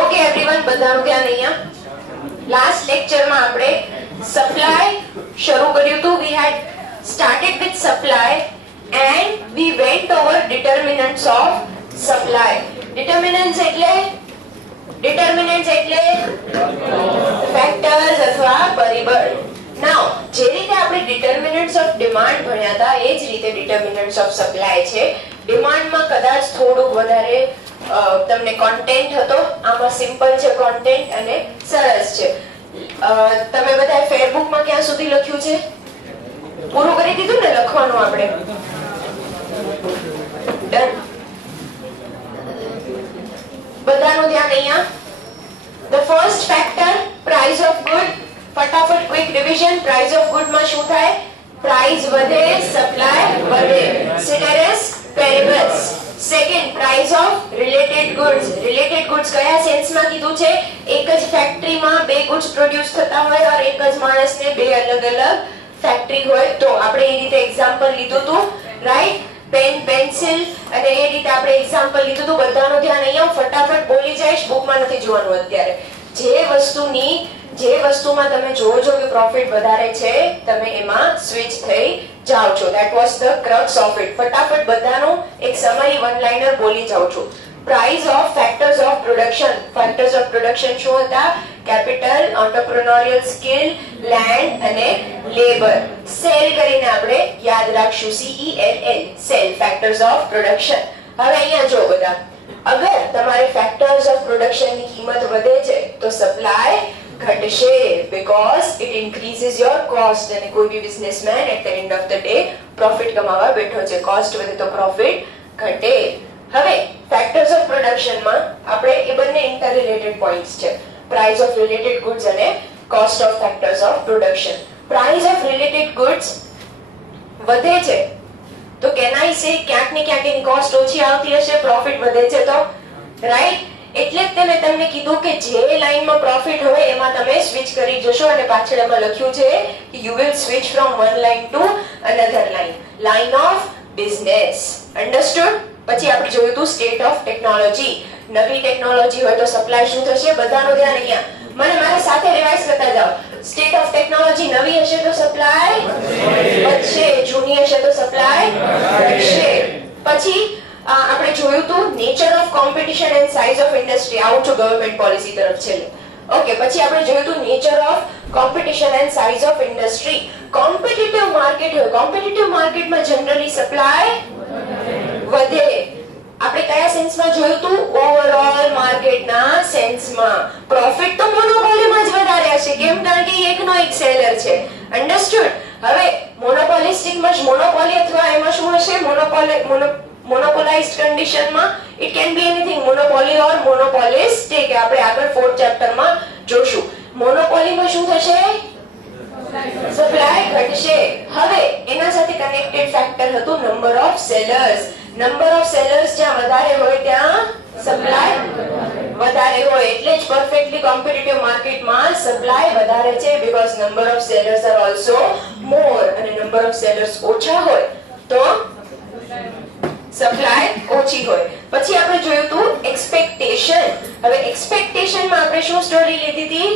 Okay everyone, બધાનું ધ્યાન અહીંયા. લાસ્ટ લેક્ચરમાં આપણે સપ્લાય શરૂ કર્યું હતું. We had started with supply and we went over determinants of supply. Determinants એટલે ફેક્ટર્સ અથવા પરિબળ. નાઉ જે રીતે આપણે ડિટર્મિનન્ટ્સ ઓફ ડિમાન્ડ ભણ્યા હતા એ જ રીતે ડિટર્મિનન્ટ્સ ઓફ સપ્લાય છે. ડિમાન્ડમાં કદાચ થોડુંક વધારે તમને કોન્ટેન્ટ હતો, આમાં સિમ્પલ છે કોન્ટેન્ટ અને સરસ છે. તમે બધા ફેરબુકમાં ક્યાં સુધી લખ્યું છે? પૂરું કરી દીધું ને લખવાનું આપણે? ડન. બધાનું ધ્યાન અહીંયા. The first factor price of good. ફટાફટ quick revision. Price of good માં શું થાય? પ્રાઇસ વધે, સપ્લાય વધે. ceteris paribus. Second, price of related goods. Related goods કયા સેન્સમાં કીધું છે? એક જ ફેક્ટરીમાં બે ગુડ્સ પ્રોડ્યુસ થતા હોય અને એક જ માણસને બે અલગ અલગ ફેક્ટરી હોય તો આપણે એ રીતે એક્ઝામ્પલ લીધું હતું, રાઈટ? પેન, પેન્સિલ અને એ રીતે આપણે એક્ઝામ્પલ લીધું હતું. બધાનું ધ્યાન અહીંયા. ફટાફટ બોલી જઈશ, બુકમાં નથી જોવાનું અત્યારે. જે વસ્તુમાં તમે જોવો છો કે પ્રોફિટ વધારે છે તમે એમાં સ્વિચ થઈ જાઓ છો. That was the crux of it. ફટાફટ બધાનું એક સમરી વન લાઇનર બોલી જાઉં છું. Price of factors of production. Factors of production શું હતા? કેપિટલ, એન્ટરપ્રેન્યોરિયલ સ્કિલ, લેન્ડ અને લેબર. સેલ કરીને આપણે યાદ રાખશું. CELL, cell, factors of production. હવે અહીંયા જો બધા, અગર તમારે ફેક્ટર્સ ઓફ પ્રોડક્શનની કિંમત વધે છે તો સપ્લાય ઘટશે, because it increases your cost. અને કોઈ બી businessman at the end of the day profit કમાવા બેઠો છે. કોસ્ટ વધે તો પ્રોફિટ ઘટે. હવે ફેક્ટર્સ ઓફ પ્રોડક્શનમાં આપણે એ બંને ઇન્ટરરિલેટેડ પોઈન્ટ્સ છે. પ્રાઇસ ઓફ રિલેટેડ ગુડ્સ અને cost of factors of production. Price of related goods વધે છે તો કેન આઈ સે ક્યાંક ને ક્યાંક એની કોસ્ટ ઓછી આવતી હશે, પ્રોફિટ વધે છે તો, રાઈટ? એટલે જ મેં તમને કીધું કે જે લાઈનમાં પ્રોફિટ હોય એમાં તમે સ્વિચ કરી જશો અને પાછળ એમાં લખ્યું છે કે you will switch from one line to another line. Line of business. Understood? પછી આપણે જોયું હતું સ્ટેટ ઓફ ટેકનોલોજી. નવી ટેકનોલોજી હોય તો સપ્લાય શું થશે? બધાનું ધ્યાન અહીંયા. મને મારા સાથે રિવાઇઝ કરતા જાઓ. સ્ટેટ ઓફ ટેકનોલોજી નવી હશે તો સપ્લાય વધશે, જૂની હશે તો સપ્લાય ઘટશે. પછી આપણે જોયું હતું nature of competition and size of industry. Out to government policy તરફ છે. ઓકે, પછી આપણે જોયું હતું nature of competition and size of industry. Competitive market હોય, કોમ્પિટિટિવ માર્કેટમાં જનરલી સપ્લાય વધે. આપણે કયા સેન્સમાં જોયું હતું? ઓવરઓલ માર્કેટના સેન્સમાં. પ્રોફિટ તો મોનોપોલીમાં જ વધારે હશે. કેમ? કારણ કે એકનો એક સેલર છે. અન્ડરસ્ટુડ? હવે મોનોપોલિસ્ટિકમાં જ મોનોપોલી અથવા એમાં શું હશે? મોનોપોલાઇઝ્ડ કન્ડિશનમાં it can be anything. Monopoly or monopolistic. આપણે આગળ 4th ચેપ્ટરમાં જોશું. મોનોપોલીમાં શું થશે? સપ્લાય ઘટશે. હવે એના સાથે કનેક્ટેડ ફેક્ટર હતું number of sellers. Number of sellers જ્યાં વધારે હોય ત્યાં સપ્લાય વધારે હોય. એટલે જ પરફેક્ટલી કોમ્પિટિટિવ માર્કેટમાં સપ્લાય વધારે છે, because number of sellers are also more. અને નંબર ઓફ સેલર્સ ઓછા હોય તો સપ્લાય ઓછી હોય. પછી આપણે જોયું હતું એક્સપેક્ટેશન. હવે એક્સપેક્ટેશનમાં આપણે શું સ્ટોરી લીધી હતી?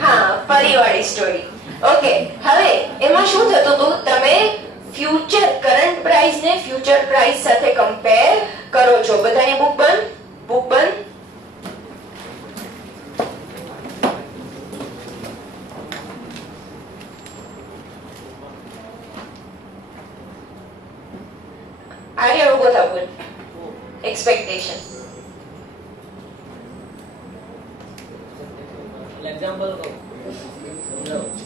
હા, પરિવાળી સ્ટોરી. ઓકે, હવે એમાં શું થતું હતું? તમે ફ્યુચર કરંટ પ્રાઇસ ને ફ્યુચર પ્રાઇસ સાથે કમ્પેર કરો છો. બધાની બુક બંધ? બુક બંધ? આર્ય ઉભો થા બોલ. એક્સપેક્ટેશન.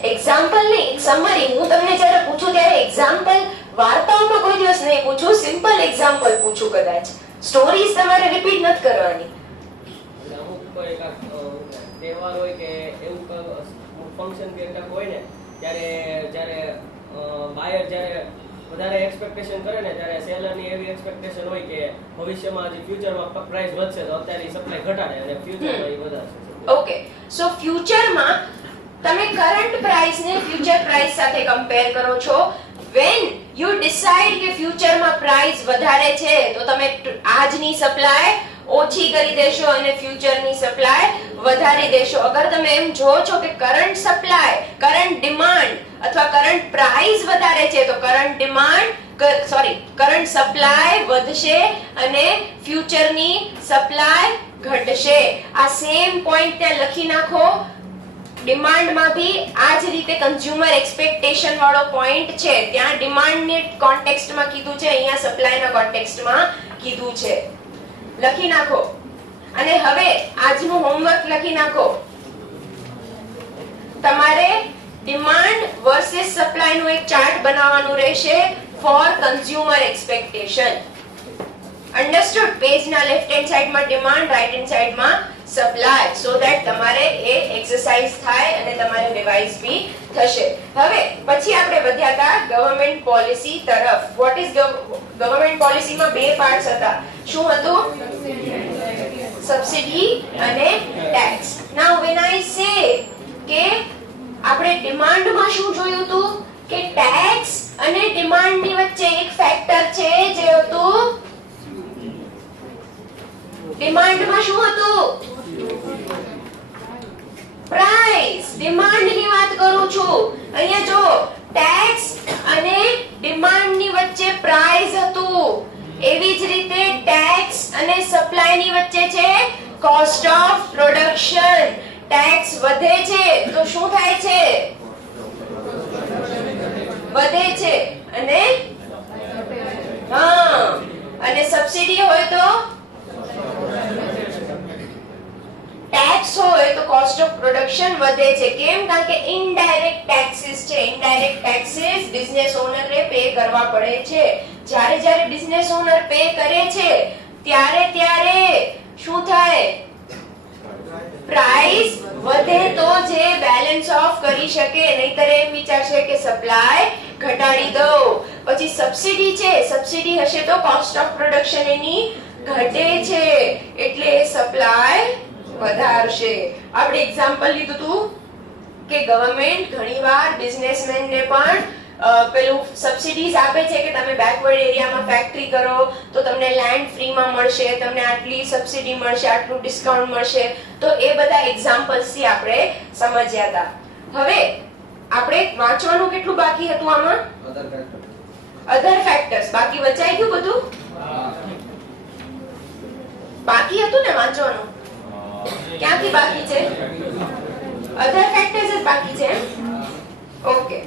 એક્ઝામ્પલ નહીં, સમરી. હું તમને જ્યારે પૂછું ત્યારે એક્ઝામ્પલ વાર્તાઓમાં કોઈ દિવસ નહીં પૂછું, સિમ્પલ એક્ઝામ્પલ પૂછું. કદાચ સ્ટોરીઝ તમારે રિપીટ નથી કરવાની. અમુક કોઈ તહેવાર હોય કે એવું ફંક્શન કે હોય ને ત્યારે બાયર જ્યારે વધારે એક્સપેક્ટેશન કરે ને ત્યારે સેલરની એવી એક્સપેક્ટેશન હોય કે ભવિષ્યમાં જે ફ્યુચરમાં પ્રાઇસ વધશે તો અત્યારે સપ્લાય ઘટાડે અને ફ્યુચરમાં એ વધારશે. ઓકે, સો ફ્યુચરમાં તમે કરંટ પ્રાઇસ ને ફ્યુચર પ્રાઇસ સાથે કમ્પેર કરો છો. when યુ ડિસાઇડ કે ફ્યુચરમાં પ્રાઇસ વધારે છે તો તમે આજની સપ્લાય ઓછી કરી દેશો અને ફ્યુચરની સપ્લાય વધારી દેશો. અગર તમે એમ જો છો કે કરંટ સપ્લાય, કરંટ ડિમાન્ડ અથવા કરંટ પ્રાઇસ વધારે છે તો કરંટ સપ્લાય વધશે અને ફ્યુચરની સપ્લાય ઘટશે. આ સેમ પોઈન્ટ ત્યાં લખી નાખો. ડિમાન્ડમાં બી આ જ રીતે કન્ઝ્યુમર એક્સપેક્ટેશન વાળો પોઈન્ટ છે. ત્યાં ડિમાન્ડની કોન્ટેક્સ્ટમાં કીધું છે, અહીંયા સપ્લાયના કોન્ટેક્સ્ટમાં કીધું છે. લખી નાખો. અને હવે આજનું હોમવર્ક લખી નાખો. તમારે ડિમાન્ડ વર્સસ સપ્લાય નું એક ચાર્ટ બનાવવાનું રહેશે ફોર કન્ઝ્યુમર એક્સપેક્ટેશન. અન્ડરસ્ટુડ? પેજના લેફ્ટ હેન્ડ સાઈડમાં ડિમાન્ડ, રાઈટ હેન્ડ સાઈડમાં સપ્લાય, સો ધેટ તમારે એ એક્સરસાઇઝ થાય અને તમારે રિવાઇઝ બી થશે. હવે પછી આપણે વધ્યા હતા ગવર્નમેન્ટ પોલિસી તરફ. વોટ ઇઝ ગવર્નમેન્ટ પોલિસીમાં બે પાર્ટ્સ હતા. શું હતું? સબસિડી અને ટેક્સ. નાઉ વ્હેન આઈ સે કે આપણે ડિમાન્ડમાં શું જોયું હતું કે ટેક્સ અને ડિમાન્ડની વચ્ચે એક ફેક્ટર છે જે હતું ડિમાન્ડમાં શું હતું? પ્રાઇસ. ડિમાન્ડની વાત કરું છું. અહીંયા જો ટેક્સ અને ડિમાન્ડની વચ્ચે પ્રાઇસ હતું. એવી જ રીતે ટેક્સ અને સપ્લાયની વચ્ચે છે કોસ્ટ ઓફ પ્રોડક્શન. ટેક્સ વધે છે તો શું થાય છે? વધે છે. અને અને સબસિડી હોય તો ટેક્સ હોય તો કોસ્ટ ઓફ પ્રોડક્શન વધે છે. કેમ? કારણ કે ઇનડાયરેક્ટ ટેક્સીસ છે. ઇનડાયરેક્ટ ટેક્સીસ બિઝનેસ ઓનરને પે કરવા પડે છે. જ્યારે બિઝનેસ ઓનર પે કરે છે ત્યારે શું થાય? પ્રાઇસ વધે તો જે બેલેન્સ ઓફ કરી શકે, નહીતર એમ વિચારશે કે સપ્લાય ઘટાડી દઉં. પછી સબસિડી છે. સબસિડી હશે તો કોસ્ટ ઓફ પ્રોડક્શન એની ઘટે છે એટલે સપ્લાય વધારશે. આપણે એક્ઝામ્પલ લીધું હતું કે ગવર્નમેન્ટ ઘણીવાર બિઝનેસમેનને પણ પેલું સબસિડીઝ આપે છે કે તમે બેકવર્ડ એરિયામાં ફેક્ટરી કરો તો તમને લેન્ડ ફ્રીમાં મળશે, તમને આટલી સબસિડી મળશે, આટલું ડિસ્કાઉન્ટ મળશે. તો એ બધા એક્ઝામ્પલ્સ થી આપણે સમજ્યા હતા. હવે આપણે વાંચવાનું કેટલું બાકી હતું આમાં? અધર ફેક્ટર્સ. બાકી વચાઈ ગયું બધું? બાકી હતું ને વાંચવાનું? ક્યાંથી બાકી છે? અધર ફેક્ટર્સ જ બાકી છે. Okay.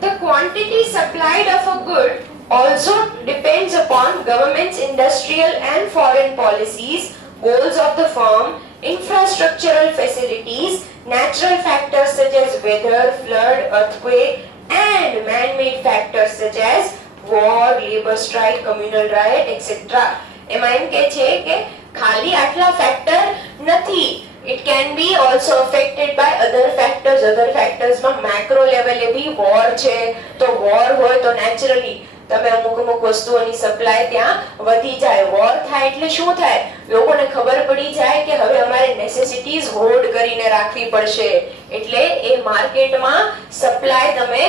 The quantity supplied of a good also depends upon government's industrial and foreign policies, goals of the firm, infrastructural facilities, natural factors such as weather, flood, earthquake, and man-made factors such as war, labor strike, communal riot, etc. એમાં એમ કે છે કે ખાલી આટલા factor નથી. It can be also affected by other factors. Other factors માં macro લેવલે બી war છે તો war હોય તો naturally તમે અમુક વસ્તુઓની સપ્લાય ત્યાં વધી જાય. war થાય એટલે શું થાય? લોકોને ખબર પડી જાય કે હવે અમારે નેસેસિટીઝ હોલ્ડ કરીને રાખવી પડશે એટલે એ માર્કેટમાં સપ્લાય તમે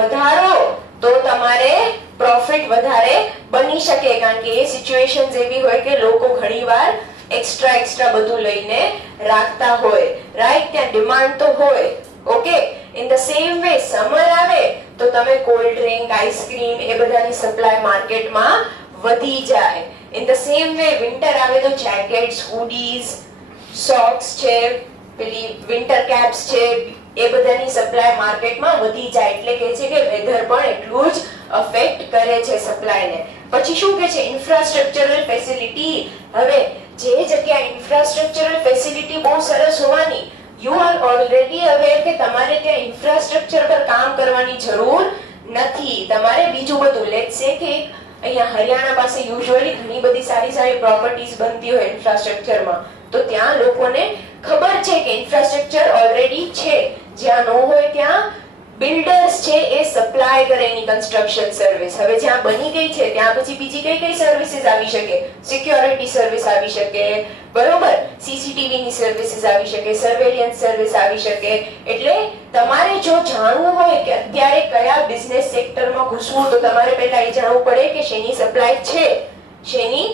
વધારો તો તમારે પ્રોફિટ વધારે બની શકે. કારણ કે એ સિચ્યુએશન્સ એવી હોય કે લોકો ઘણીવાર એક્સ્ટ્રા બધું લઈને રાખતા હોય. રાઈટ? ત્યાં ડિમાન્ડ તો હોય. Okay. In the same way summer આવે તો તમે કોલ્ડ ડ્રિંક, આઈસ્ક્રીમ એ બધાની સપ્લાય માર્કેટમાં વધી જાય. In the same way winter આવે તો જેકેટ્સ, હુડીઝ, સોક્સ છે, પેલી વિન્ટર કેપ્સ છે એ બધાની સપ્લાય માર્કેટમાં વધી જાય. એટલે કે છે કે વેધર પણ એટલું જ અફેક્ટ કરે છે સપ્લાયને. પછી શું કે છે? Infrastructural facility. હવે જે જગ્યા ઇન્ફ્રાસ્ટ્રક્ચરલ ફેસિલિટી બહુ સરસ હોવાની, યુ આર ઓલરેડી અવેર કે તમારે ત્યાં ઇન્ફ્રાસ્ટ્રક્ચર પર કામ કરવાની જરૂર નથી. તમારે બીજું બધું, લેટ્સ સે કે અહીંયા હરિયાણા પાસે યુઝ્યુઅલી ઘણી બધી સારી પ્રોપર્ટીઝ બનતી હોય ઇન્ફ્રાસ્ટ્રક્ચરમાં, તો ત્યાં લોકોને ખબર છે કે ઇન્ફ્રાસ્ટ્રક્ચર ઓલરેડી છે. જ્યાં ન હોય ત્યાં બિલ્ડર્સ છે એ સપ્લાય કરે એની કન્સ્ટ્રક્શન સર્વિસ. હવે જ્યાં બની ગઈ છે ત્યાં પછી બીજી કઈ કઈ સર્વિસીસ આવી શકે? સિક્યોરિટી સર્વિસ આવી શકે, બરોબર, સીસીટીવી ની સર્વિસીસ આવી શકે, સર્વેલિયન્સ સર્વિસ આવી શકે. એટલે તમારે જો જાણવું હોય કે અત્યારે કયા બિઝનેસ સેક્ટરમાં ઘૂસવું, તો તમારે પહેલા એ જાણવું પડે કે શેની સપ્લાય છે, શેની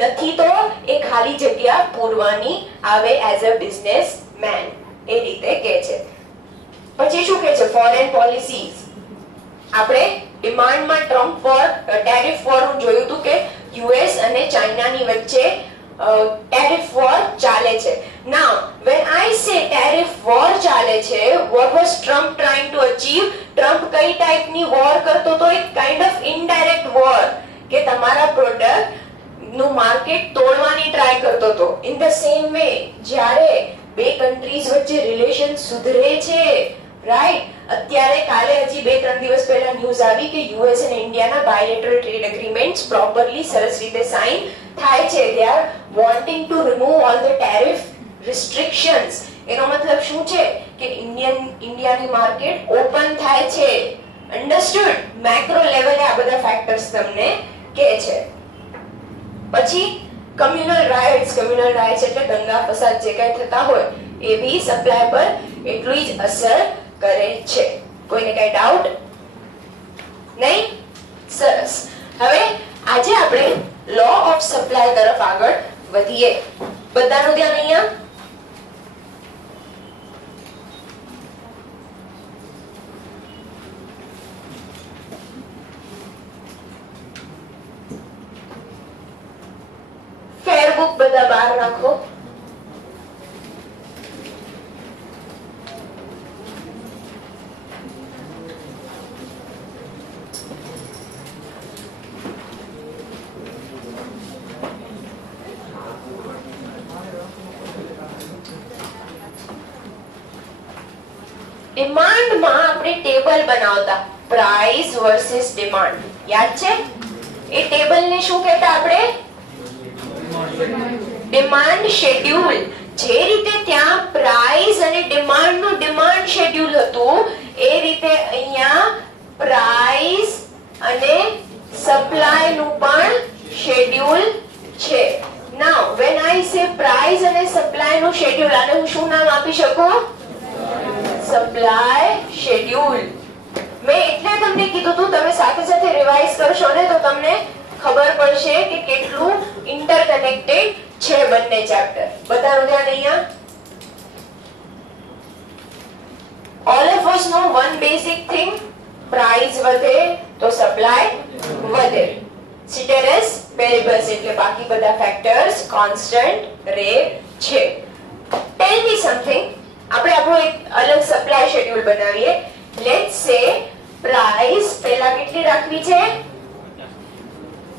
નથી તો એ ખાલી જગ્યા પૂરવાની આવે એઝ અ બિઝનેસમેન. એ રીતે કે છે. પછી શું કહે છે? Foreign policies. આપણે ડિમાન્ડમાં ટ્રમ્પ વોર, ટેરિફ વોર જોયું હતું કે યુએસ અને ચાઇનાની વચ્ચે ટેરિફ વોર ચાલે છે. નાઉ when I say tariff war ચાલે છે, what was Trump trying to achieve? Trump કઈ ટાઈપની વોર કરતો તો? એક કાઇન્ડ ઓફ ઇનડાયરેક્ટ વોર, કે તમારા પ્રોડક્ટ નું માર્કેટ તોડવાની ટ્રાય કરતો હતો. ઇન ધ સેમ વે જ્યારે બે કન્ટ્રીઝ વચ્ચે રિલેશન સુધરે છે, રાઈટ, અત્યારે કાલે હજી 2-3 દિવસ પહેલા ન્યૂઝ આવી કે યુએસ અને ઇન્ડિયાના બાયલેટરલ ટ્રેડ એગ્રીમેન્ટ્સ પ્રોપરલી સરસ રીતે સાઇન થાય છે. They are wanting two remove all the tariff restrictions. એનો મતલબ શું છે? કે ઇન્ડિયાની માર્કેટ ઓપન થાય છે. અન્ડરસ્ટુડ? મેક્રો લેવલે આ બધા ફેક્ટર્સ તમને કહે છે. પછી કમ્યુનલ રાઇટ્સ એટલે દંગા ફસાદ જે કઈ થતા હોય એ બી સપ્લાય પર એટલું જ અસર કરે છે. કોઈને કઈ ડાઉટ નહીં? સરસ. હવે આજે આપણે લો ઓફ સપ્લાય તરફ આગળ વધીએ. બધાનું ધ્યાન અહીંયા. ફેર બુક બધા બહાર રાખો. ડિમાન્ડમાં આપણે ટેબલ બનાવતા, પ્રાઇસ વર્સિસ ડિમાન્ડ. યાદ છે? એ ટેબલને શું કહેતા આપણે? Demand schedule. જે રીતે ત્યાં પ્રાઇસ અને ડિમાન્ડ નું ડિમાન્ડ શેડ્યુલ હતું, એ રીતે અહીંયા પ્રાઇસ અને સપ્લાય નું પણ શેડ્યુલ છે. નાઉ when I say પ્રાઇસ અને સપ્લાય નું શેડ્યુલ, આને હું શું નામ આપી શકું? Supply schedule. મેં એટલે તમને કીધું હતું, તમે સાથે સાથે રિવાઇઝ કરશો ને તો તમને ખબર પડશે કે કેટલું ઇન્ટરકનેક્ટેડ છે બંને ચેપ્ટર. બધાનું ધ્યાન અહીંયા. all of us know one basic thing, price વધે તો સપ્લાય વધે. ceteris paribus એટલે બાકી બધા ફેક્ટર્સ કોન્સ્ટન્ટ રહે છે. tell me something. આપણે આપણો એક અલગ સપ્લાય શેડ્યુલ બનાવીએ. લેટ્સ સે પ્રાઇસ પહેલા કેટલી રાખવી છે?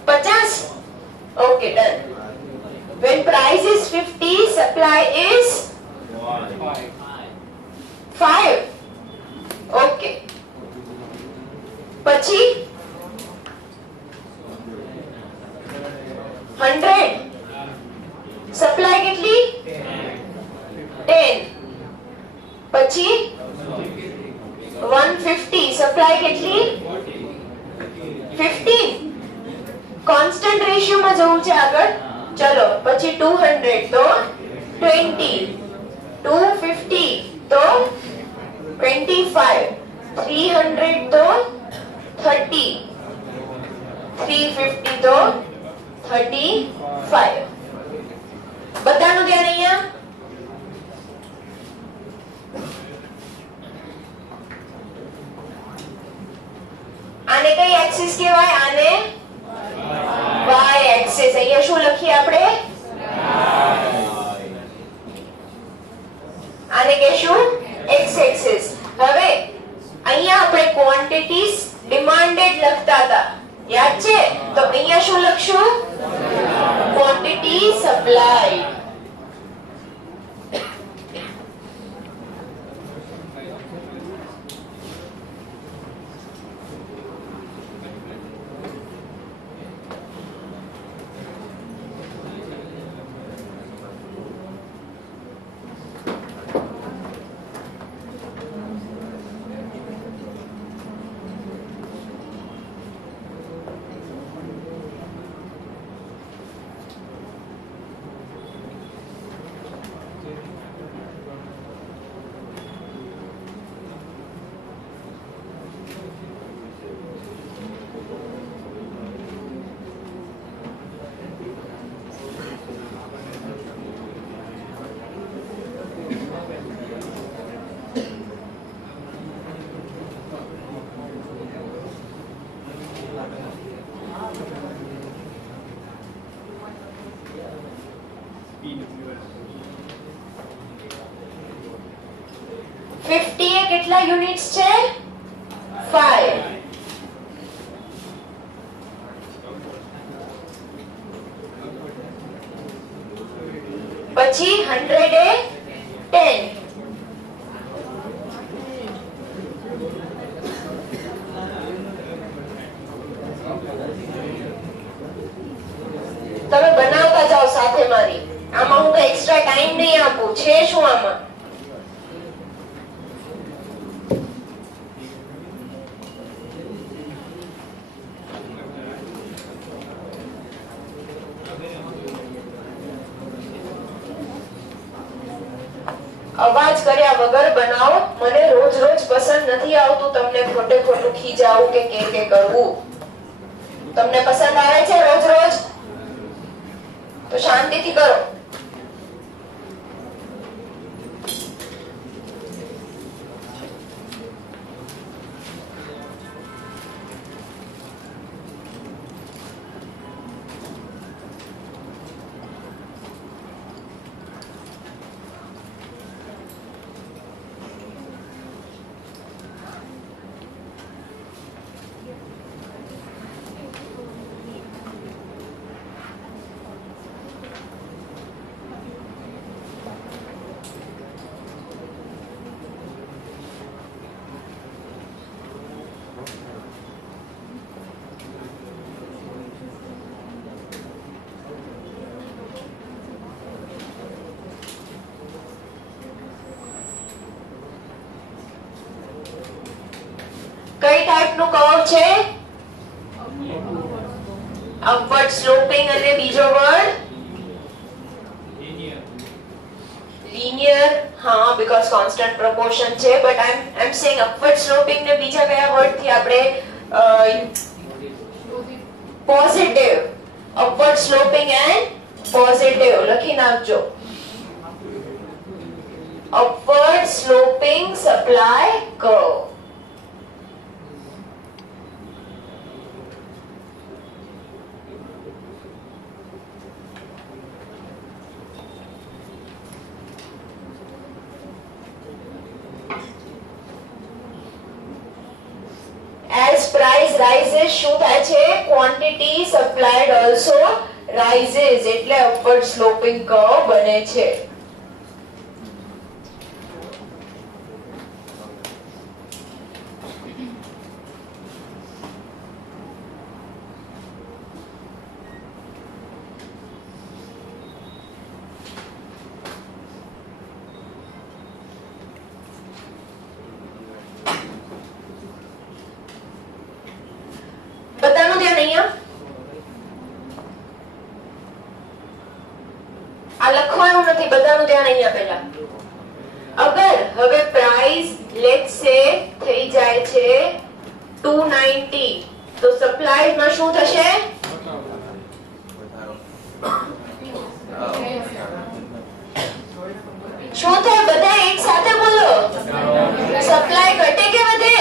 50. Okay, done. When price is 50, supply is 5. Okay. પછી 100. સપ્લાય કેટલી? 10. પછી 150. સપ્લાય કેટલી? 15. કોન્સ્ટન્ટ રેશિયોમાં જવું છે આગળ. ચલો પછી 200 તો 20, 250 તો 25, 300 તો 30, 350 તો 35. બધાનું ધ્યાન અહીંયા. આને કઈ એક્સિસ કહેવાય? આને y એક્સિસ. અહીંયા શું લખીએ આપણે? આને કહેશું x એક્સિસ. હવે અહીંયા આપણે ક્વોન્ટિટીઝ ડિમાન્ડેડ લખતા હતા, યાદ છે? તો અહીંયા શું લખશું? ક્વોન્ટિટી સપ્લાઈડ. ફિફ્ટી એ કેટલા યુનિટ્સ છે? 5. પછી 100 એ 10. તમે બનાવતા જાઓ સાથે મારી. આમાં હું કઈ એક્સ્ટ્રા ટાઈમ નહીં આપું. છે શું આમાં? અવાજ કર્યા વગર બનાવો. મને રોજ રોજ પસંદ નથી આવતું તમને ખોટે ખોટું ખીજાવું કે કરવું. તમને પસંદ આવે છે રોજ રોજ? તો શાંતિથી કરો. કઈ ટાઈપનું કર્વ છે? અપવર્ડ સ્લોપિંગ. અને બીજો વર્ડ linear. હા, because constant proportion છે. but I'm saying upward sloping ને બીજા કયા વર્ડ થી આપણે positive. upward sloping and positive લખી નાખજો. upward sloping supply curve. As price rises શું થાય છે? quantity supplied also rises. એટલે upward sloping curve બને છે. બધાનું ધ્યાન અહીંયા. આ લખવાનું નથી, બધાનું ધ્યાન અહીંયા પહેલા. અગર હવે પ્રાઇસ લેટ્સ સે થઈ જાય છે 290 તો સપ્લાય માં શું થશે? શું થાય? બધા એક સાથે બોલો. સપ્લાય ઘટે કે વધે?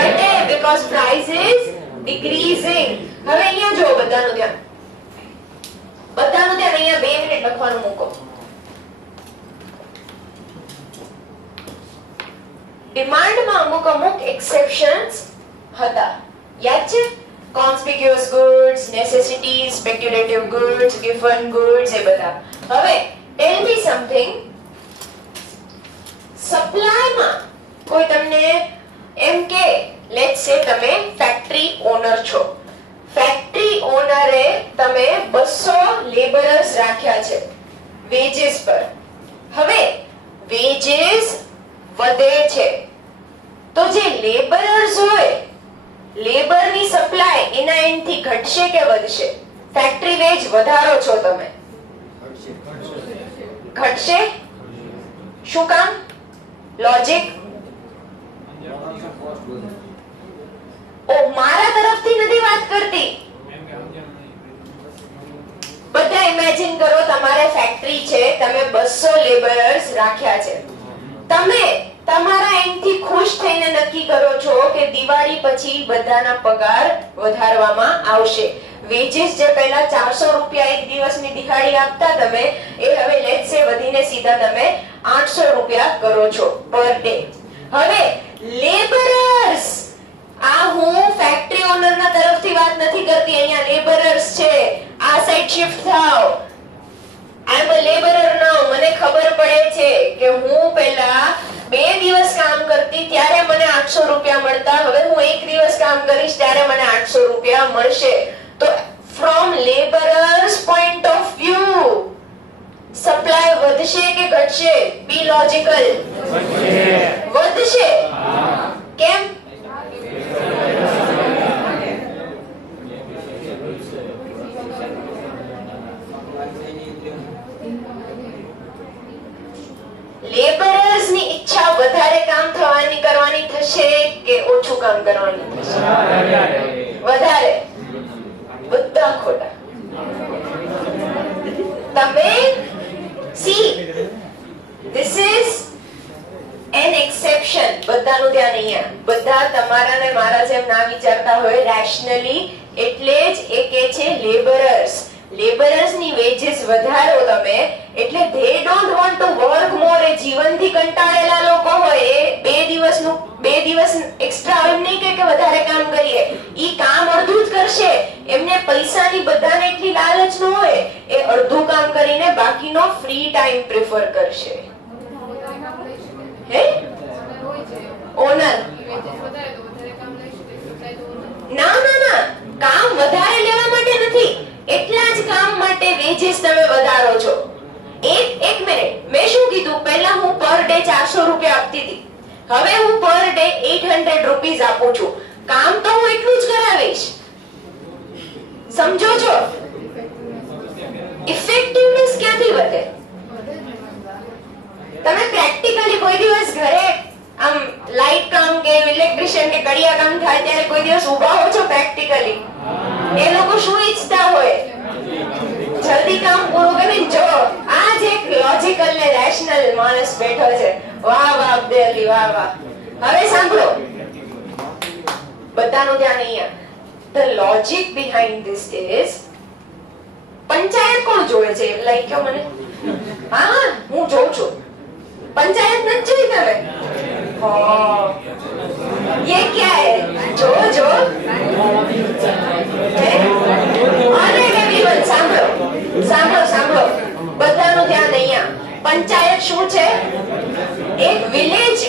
ઘટે, because price is decreasing. હવે અહીંયા જો બધાનું ધ્યાન. અહીંયા 2 મિનિટ લખવાનું મૂકો. ડિમાન્ડમાં અમુક એક્સેપ્શન્સ હતા. યાદ છે? conspicuous goods, necessities, speculative goods, given goods એ બધા. હવે tell me something. સપ્લાયમાં કોઈ તમને એમ કે લેટ્સ સે તમે ફેક્ટરી ઓનર છો. ફેક્ટરી ઓનરે તમે 200 લેબરર્સ રાખ્યા છે વેજીસ પર. હવે વેજીસ વધે છે તો જે લેબરર્સ હોય, લેબરની સપ્લાય એના એન્ડથી ઘટશે કે વધશે? ફેક્ટરી વેજ વધારો છો તમે, ઘટશે. શું કામ? લોજિક. ઓ મારા તરફથી નથી વાત કરતી. બધા ઇમેજિન કરો તમારે ફેક્ટરી છે, તમે 200 લેબરર્સ રાખ્યા છે. તમે તમારા એન્ડથી ખુશ થઈને નક્કી કરો છો કે દિવાળી પછી બધાના પગાર વધારવામાં આવશે. વેજીસ જે પહેલા 400 રૂપિયા એક દિવસની દિહાડી આપતા તમે, એ હવે લેટ્સ સે વધીને સીધા તમે 800 રૂપિયા કરો છો પર ડે. હવે લેબરર્સ, આ હું ફેક્ટરી ઓનર ના તરફથી વાત નથી કરતી, અહીંયા લેબરર્સ છે. આ સાઈડ શિફ્ટ થાઓ. આઈ એમ અ લેબરર નાઉ. મને ખબર પડે છે કે હું પહેલા 2 દિવસ કામ કરતી ત્યારે મને 800 રૂપિયા મળતા, હવે હું 1 દિવસ કામ કરીશ ત્યારે મને 800 રૂપિયા મળશે. તો from labourers point of view supply વધશે કે ઘટશે? બી લોજિકલ. વધશે. કેમ? લેબરર્સ ની ઈચ્છા વધારે કામ થવાની કરવાની થશે કે ઓછું કામ કરવાની થશે? વધારે. બધા ખોટા. તમે see this is an exception. બધાનું ધ્યાન અહીંયા. બધા તમારા ને મારા જેમ ના વિચારતા હોય રેશનલી, એટલે જ એ કે છે લેબરર્સ. લેબરર્સ ની વેજીસ વધારો તમે, એટલે they don't want to work more. એ જીવનથી કંટાળેલા લોકો હોય, એ 2 દિવસ એક્સ્ટ્રા એમ નહીં કે વધારે કામ કરીએ, ઈ કામ અડધું જ કરશે. એમને પૈસાની બધાને એટલી લાલચ ન હોય, એ અડધું કામ કરીને બાકીનો ફ્રી ટાઈમ પ્રિફર કરશે. હે ઓનર ના ના ના, કામ વધારે લેવા માટે નથી, એટલા જ કામ માટે વેજીસ તમે વધારો છો. એક મિનિટ, મેં શું કીધું? પહેલા હું પર ડે 400 રૂપિયા આપતી હતી, હવે હું પર ડે 800 રૂપીસ આપું છું. કામ તો હું એટલું જ કરાવીશ. સમજો છો? ઇફેક્ટિવનેસ ક્યાંથી વધે? તમે પ્રેક્ટિકલી કોઈ દિવસ ઘરે આમ લાઇટ કામ કે ઇલેક્ટ્રિશિયન કે કડિયા કામ થાય ત્યારે કોઈ દિવસ ઊભા હો છો પ્રેક્ટિકલી? એ લોકો શું ઈચ્છતા હોય? જલ્દી કામ પૂરું કરીને. જો આ જે એક લોજિકલ ને રેશનલ માણસ બેઠો છે, વાહ વાહ અબ્દેલી, વાહ વાહ. હવે સાંભળો, બધાનું ધ્યાન અહીંયા. The logic behind this is, panchayat કોણ જોવે છે? લાઈક કયો મને. હા હું જોઉં છું. પંચાયત નથી જોઈ તમે? हाँ, ये क्या है? जो जो સાંભળો, બધાનું ધ્યાન અહીંયા. પંચાયત શું છે? એક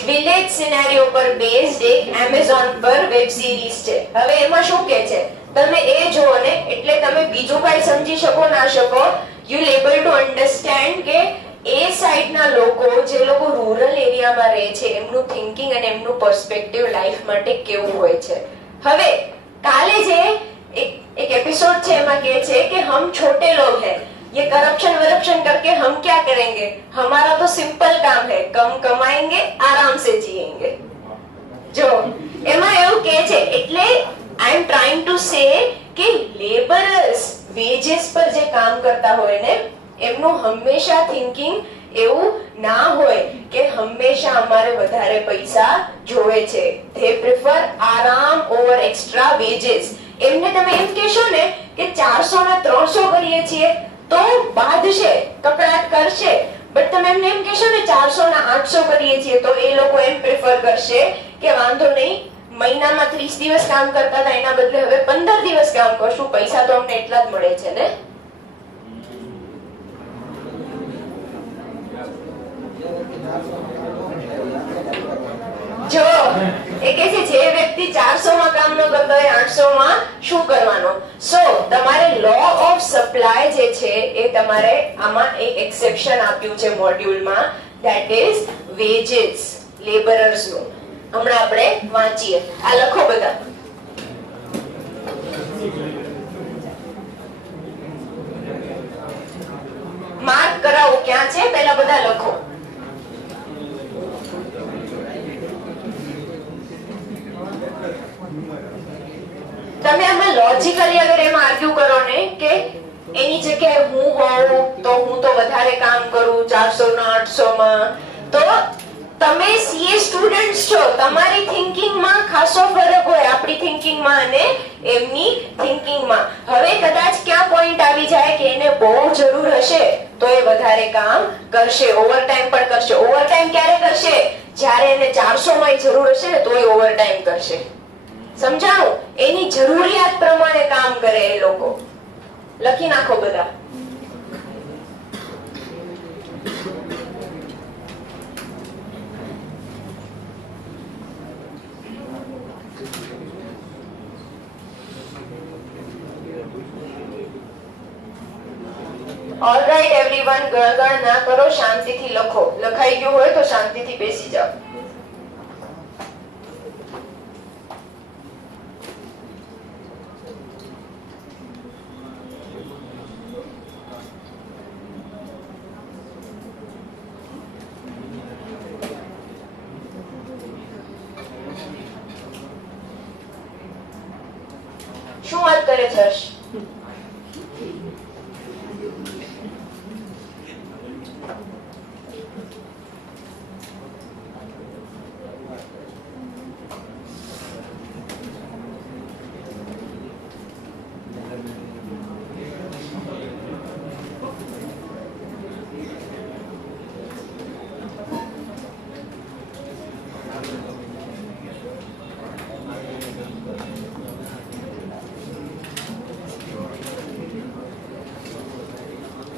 વિલેજ સિનેરિયો પર બેઝડ એક Amazon પર વેબ સિરીઝ છે. હવે એમાં શું કે છે, તમે એ જુઓ ને એટલે તમે બીજું કાંઈ સમજી શકો ના શકો, you will able to understand કે એ સાઈડના લોકો, જે લોકો રૂરલ એરિયામાં રહે છે, એમનું થિંકિંગ અને એમનું પર્સપેક્ટિવ લાઈફ માટે કેવું હોય છે. હવે કાલે જે एक एपिसोड છે એમાં કહે છે કે हम छोटे लोग हैं, ये करप्शन वरप्शन करके हम क्या करेंगे, हमारा तो सिंपल काम है, कम कमाएंगे आराम से जिएंगे. જો એમાં એવું કહે છે, એટલે आई एम ट्राइंग टू से કે લેબરર્સ વેजेस પર જે કામ કરતા હોય ને, એમનું હંમેશા થિંકિંગ એવું ના હોય કે હંમેશા અમારે વધારે પૈસા જોવે છે. ધે પ્રિફર આરામ ઓવર એક્સ્ટ્રા વેजेस. એમને તમે એમ કહેશો ને કે 400 ના 300 કરીએ છીએ તો બાંધશે, કકડાટ કરશે. બટ તમે એમને એમ કહેશો ને 400 ના 800 કરીએ છીએ તો એ લોકો એમ પ્રિફર કરશે કે વાંધો નહીં, મહિનામાં 30 દિવસ કામ કરતા હતા એના બદલે હવે 15 દિવસ કામ કરશું, પૈસા તો અમને એટલા જ મળે છે ને. જો એ કહે છે જે વ્યક્તિ 400 માં કામ ન કરતો હોય 800 માં શું કરવાનો? સો તમારે લો ઓફ સપ્લાય જે છે એ તમારે આમાં એક એક્સેપ્શન આપ્યું છે મોડ્યુલમાં, ધેટ ઇઝ વેજીસ, લેબરર્સ નું. હમણાં આપણે વાંચીએ. આ લખો બધા. માર્ક કરાવો ક્યાં છે, પહેલા બધા લખો. તમે આમાં લોજિકલી અગર એમ આર્ગ્યુ કરો ને કે એની જગ્યાએ હું હોઉં તો હું તો વધારે કામ કરું 400 ના 800 માં, તો તમે સીએ સ્ટુડન્ટ્સ છો, તમારી થિંકિંગમાં ખાસો ફરક હોય આપણી થિંકિંગમાં અને એમની થિંકિંગમાં. હવે કદાચ ક્યાં પોઈન્ટ આવી જાય કે એને બહુ જરૂર હશે તો એ વધારે કામ કરશે, ઓવરટાઈમ પણ કરશે. ઓવરટાઈમ ક્યારે કરશે? જ્યારે એને 400 માં જરૂર હશે ને તોય ઓવરટાઈમ કરશે. સમજાણું? એની જરૂરિયાત પ્રમાણે કામ કરે એ લોકો. લખી નાખો બધા. ઓલરાઈટ એવરીવન, ગણગણ ના કરો, શાંતિથી લખો. લખાઈ ગયું હોય તો શાંતિથી બેસી જાઓ. શું વાત કરે છે હર્ષ?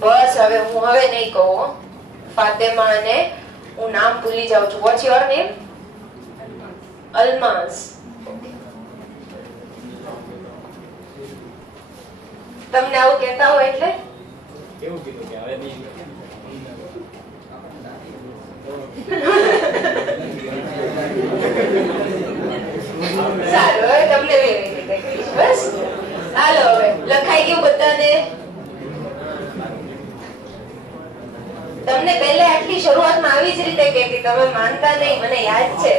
બસ હવે હું હવે નહીં કહું. ફાતેમા અને હું નામ ભૂલી જાઉં છું. What's your name? અલમાઝ. તમને આવું કહેતા હોય એટલે કેવું કીધું કે હવે નહીં સારું, હવે તમને એવી રીતે કહીશ. બસ હાલો, હવે લખાઈ ગયું બધાને? તમને પહેલા આટલી શરૂઆતમાં આવી જ રીતે કહેતી, તમે માનતા નહીં, મને યાદ છે.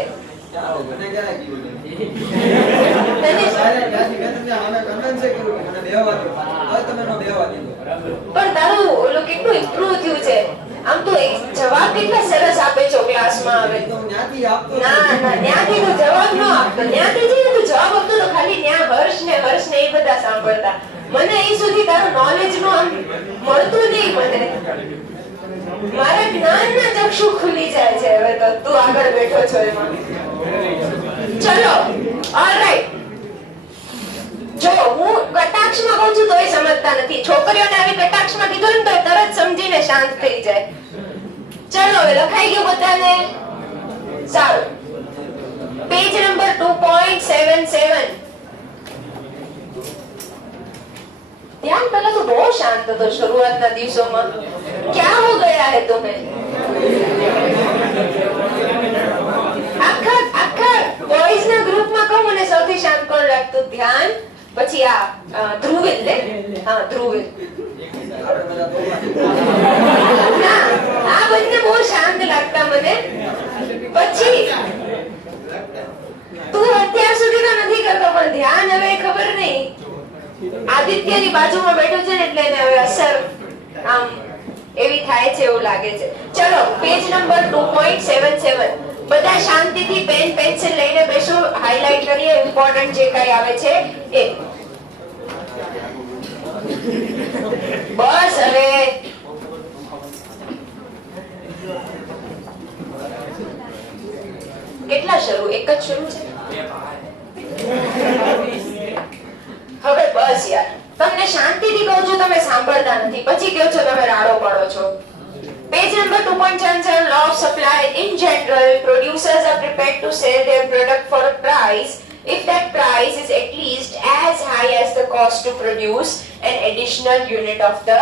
પણ તારું ઓલું કેટલું ઇમ્પ્રુવ થયું છે. આમ તો જવાબ કેટલા સરસ આપે છો ક્લાસમાં. હવે ના ના, ત્યાંથી તો જવાબ ન આપતો. ત્યાંથી જઈને તું જવાબ આપતો તો ખાલી ત્યાં હર્ષ ને એ બધા સાંભળતા. મને એ સુધી તારું નોલેજ નું આમ મળતું નહીં. મને મારા જ્ઞાનના ચક્ષુ ખુલી જાય છે હવે તો તું આગળ બેઠો છો એમાં. ચલો, ઓલરાઈટ. જો હું કટાક્ષમાં કહું છું તોય સમજતા નથી. છોકરીઓને આવી કટાક્ષમાં કીધું ને તો તરત સમજીને શાંત થઈ જાય. ચલો, હવે લખાઈ ગયું બધાને? સારું. Page number 2.77. ધ્યાન પહેલા તો બહુ શાંત હતો શરૂઆતના દિવસોમાં. ક્યાં હો ગયા હે તમે? આખા બોયઝ ના ગ્રુપમાં કહો મને સૌથી શાંત કોણ લાગતું? ધ્યાન, પછી આ ધ્રુવિલ લે. હા, ધ્રુવિલ. ના, આ બંને બહુ શાંત લાગતા મને. પછી તું અત્યાર સુધી તો નથી કરતો પણ ધ્યાન હવે ખબર નહીં. આદિત્યની બાજુમાં બેઠો છે ને એટલે એને હવે અસર આમ એવી થાય છે એવું લાગે છે. ચલો, પેજ નંબર 2.77. બધા શાંતિથી પેન પેન્સિલ લઈને બેસો. હાઇલાઇટ કરીએ ઇમ્પોર્ટન્ટ જે કઈ આવે છે એ. બસ હવે કેટલા શરૂ? એક જ શરૂ છે. હવે બસ યાર, તમને શાંતિથી કહું છું, તમે સાંભળતા નથી. પછી કહો છો તમે રાડો પાડો છો. Page number 2.77. Law of supply. In general, producers are prepared to sell their product for a price if that price is at least as high as the cost to produce an additional unit of the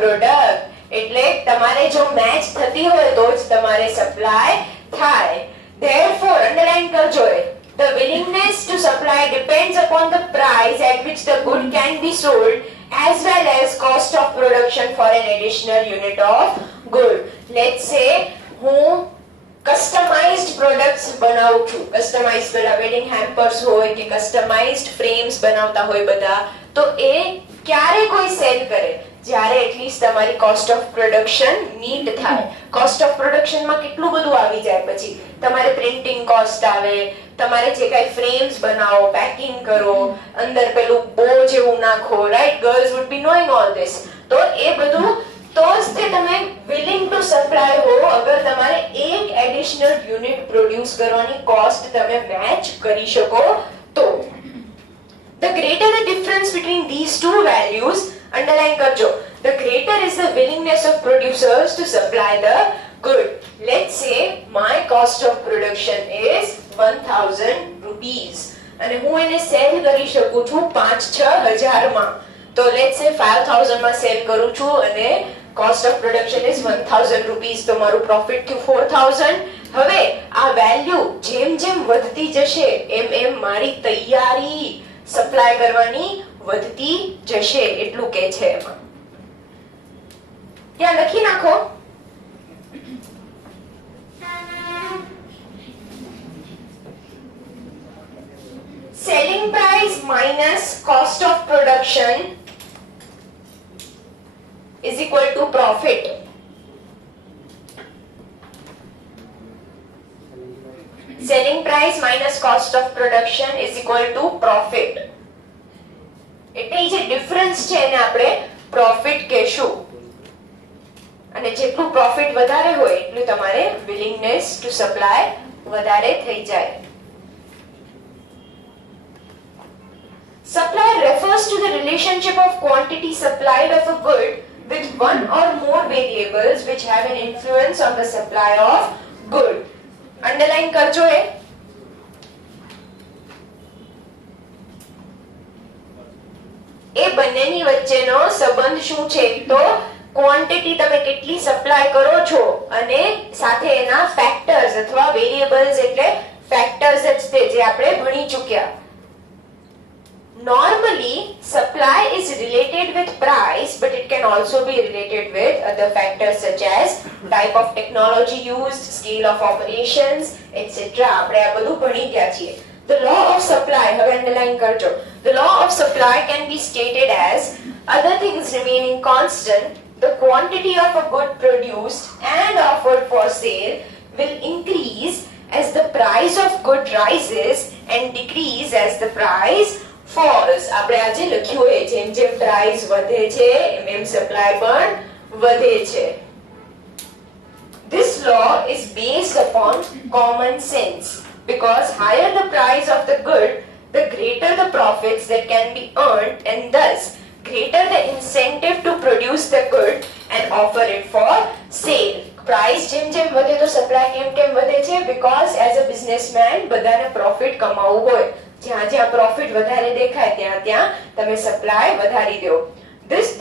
product. એટલે તમારે જો match થતી હોય તો જ તમારે supply થાય. Therefore, underline કરજો એ. The willingness to supply depends upon the price at which the good can be sold as well as cost of production for an additional unit of good. Let's say હું customized products બનાવું છું. customized પેલા wedding hampers હોય કે customized frames બનાવતા હોય બધા, તો એ ક્યારે કોઈ સેલ કરે? જ્યારે એટલીસ્ટ તમારી કોસ્ટ ઓફ પ્રોડક્શન મીટ થાય. કોસ્ટ ઓફ પ્રોડક્શનમાં કેટલું બધું આવી જાય, પછી તમારે પ્રિન્ટિંગ કોસ્ટ આવે, તમારે જે કાંઈ ફ્રેમ્સ બનાવો, પેકિંગ કરો, અંદર પેલું બો જેવું નાખો, right? Girls would be knowing all this. તો એ બધું તો જ તે તમે વિલિંગ ટુ સપ્લાય હો અગર તમારે એક એડિશનલ યુનિટ પ્રોડ્યુસ કરવાની કોસ્ટ તમે મેચ કરી શકો તો. The greater the difference between these two values, underline karjo, the greater is the willingness of producers to supply the good. Let's say my cost of production is 1000 rupees અને હું એને cell કરી શકું છું 5-6 માં. તો let's say 5000 માં cell કરું છું અને cost of production is 1000 rupees, તો મારું પ્રોફિટ થયું 4000. હવે આ વેલ્યુ જેમ જેમ વધતી જશે એમ એમ મારી તૈયારી સપ્લાય કરવાની વધતી જશે એટલું કે છે એમાં. ત્યાં લખી નાખો. Selling price minus cost of production is equal to profit. Selling price minus cost of production is equal to profit. એટલે જે ડિફરન્સ છે એને આપણે પ્રોફિટ કહેશું. અને જેટલું પ્રોફિટ વધારે હોય એટલું તમારે વિલિંગનેસ ટુ સપ્લાય વધારે થઈ જાય. Supply refers to the relationship of quantity supplied of a good with one or more variables which have an influence on the supply of good. Underline કરજો એ. એ બંનેની વચ્ચેનો સંબંધ શું છે? તો ક્વોન્ટિટી તમે કેટલી સપ્લાય કરો છો અને સાથે એના ફેક્ટર્સ અથવા વેરિયેબલ્સ એટલે ફેક્ટર્સ જ તે જે આપણે ભણી ચૂક્યા. Normally, supply is related with price, but it can also be related with other factors such as type of technology used, scale of operations, etc. આપણે આ બધું ભણી ગયા છીએ. The law of supply, હવે underline કરજો. The law of supply can be stated as other things remaining constant, the quantity of a good produced and offered for sale will increase as the price of good rises and decrease as the price falls. આપણે આજે લખ્યું એ જેમ જેમ price વધે છે એમ એમ supply પણ વધે છે. This law is based upon common sense because higher the price of the good, the greater the profits that can be earned and thus greater the incentive to produce the good and offer it for sale. Price જેમ જેમ વધે તો supply કેમ વધે છે? because as a businessman બધાને profit કમાવવું હોય. જ્યાં જ્યાં પ્રોફિટ વધારે દેખાય ત્યાં ત્યાં તમે સપ્લાય વધારી દો.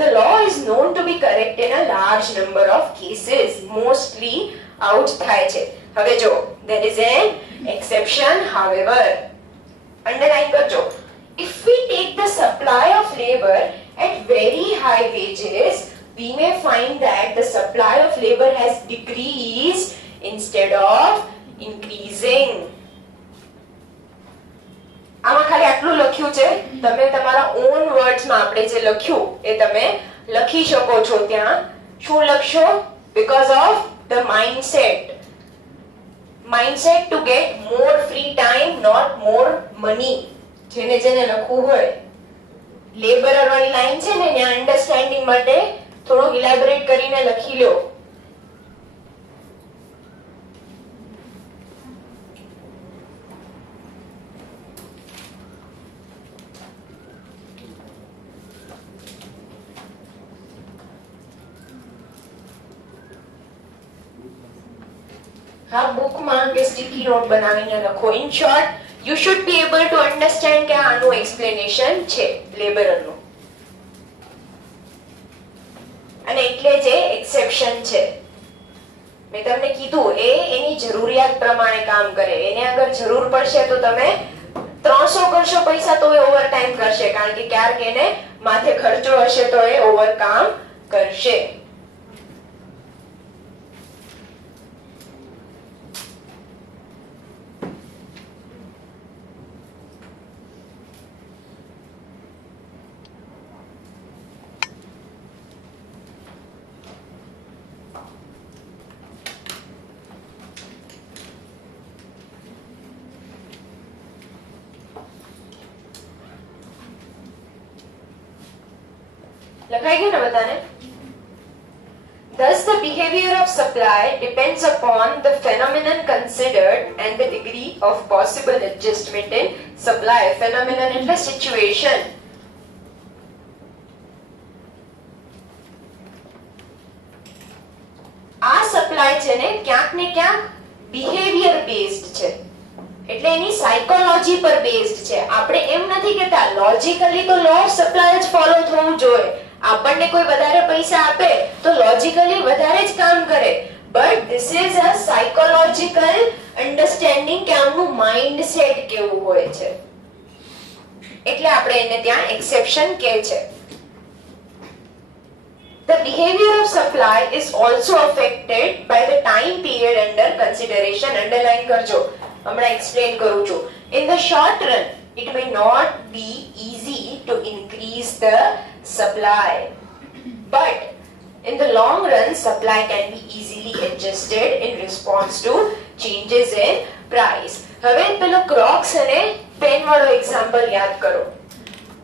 The law is known to be correct in a large number of cases. Mostly out થાય છે. હવે જો there is an exception however. Underline કરજો. If we take the supply of labor at very high wages, we may find that the supply of labor has decreased instead of increasing. આમાં ખાલી આટલું લખ્યું છે. તમે તમારા ઓન વર્ડ્સ માં આપણે જે લખ્યું એ તમે લખી શકો છો. ત્યાં શું લખશો? because of the mindset to get more free time, not more money. જેને જેને લખવું હોય લેબરર વાળી લાઈન છે ને ત્યાં અન્ડરસ્ટેન્ડિંગ માટે થોડું ઇલેબોરેટ કરીને લખી લો. હા બુકમાં કે સ્ટીકી નોટ બનાવીને લખો. In short you should be able to understand કે આનું એક્સપ્લેનેશન છે લેબરરનું. અને એટલે જે એક્સેપ્શન છે મેં તમને કીધું એ એની જરૂરિયાત પ્રમાણે કામ કરે. એને અગર જરૂર પડશે તો તમે 300 કરશો પૈસા તો એ ઓવર ટાઈમ કરશે, કારણ કે ક્યારેક એને માથે ખર્ચો હશે તો એ ઓવર કામ કરશે. લખાઈ ગયું ને બધાને? Thus, the behavior of supply depends upon the phenomenon considered and the degree of possible adjustment in supply. Phenomenon એટલે situation. આ સપ્લાય છે ને ક્યાંક ને ક્યાંક બિહેવિયર બેઝડ છે, એટલે એની સાયકોલોજી પર બેઝડ છે. આપણે એમ નથી કહેતા લોજિકલી તો લો ઓફ સપ્લાય જ ફોલો થવું જોઈએ. આપણને કોઈ વધારે પૈસા આપે તો લોજિકલી વધારે જ કામ કરે, but this is a psychological understanding કે આમનું માઇન્ડસેટ કેવું હોય છે, એટલે આપણે એને ત્યાં એક્સેપ્શન કહે છે. The behavior of supply is also affected by the time period under consideration. Underline કરજો, હમણાં explain કરું છું. In the short run, it may not be easy to increase the supply, but in the long run, supply can be easily adjusted in response to changes in price. હવે પેલો Crocs અને pen વાળો example યાદ કરો.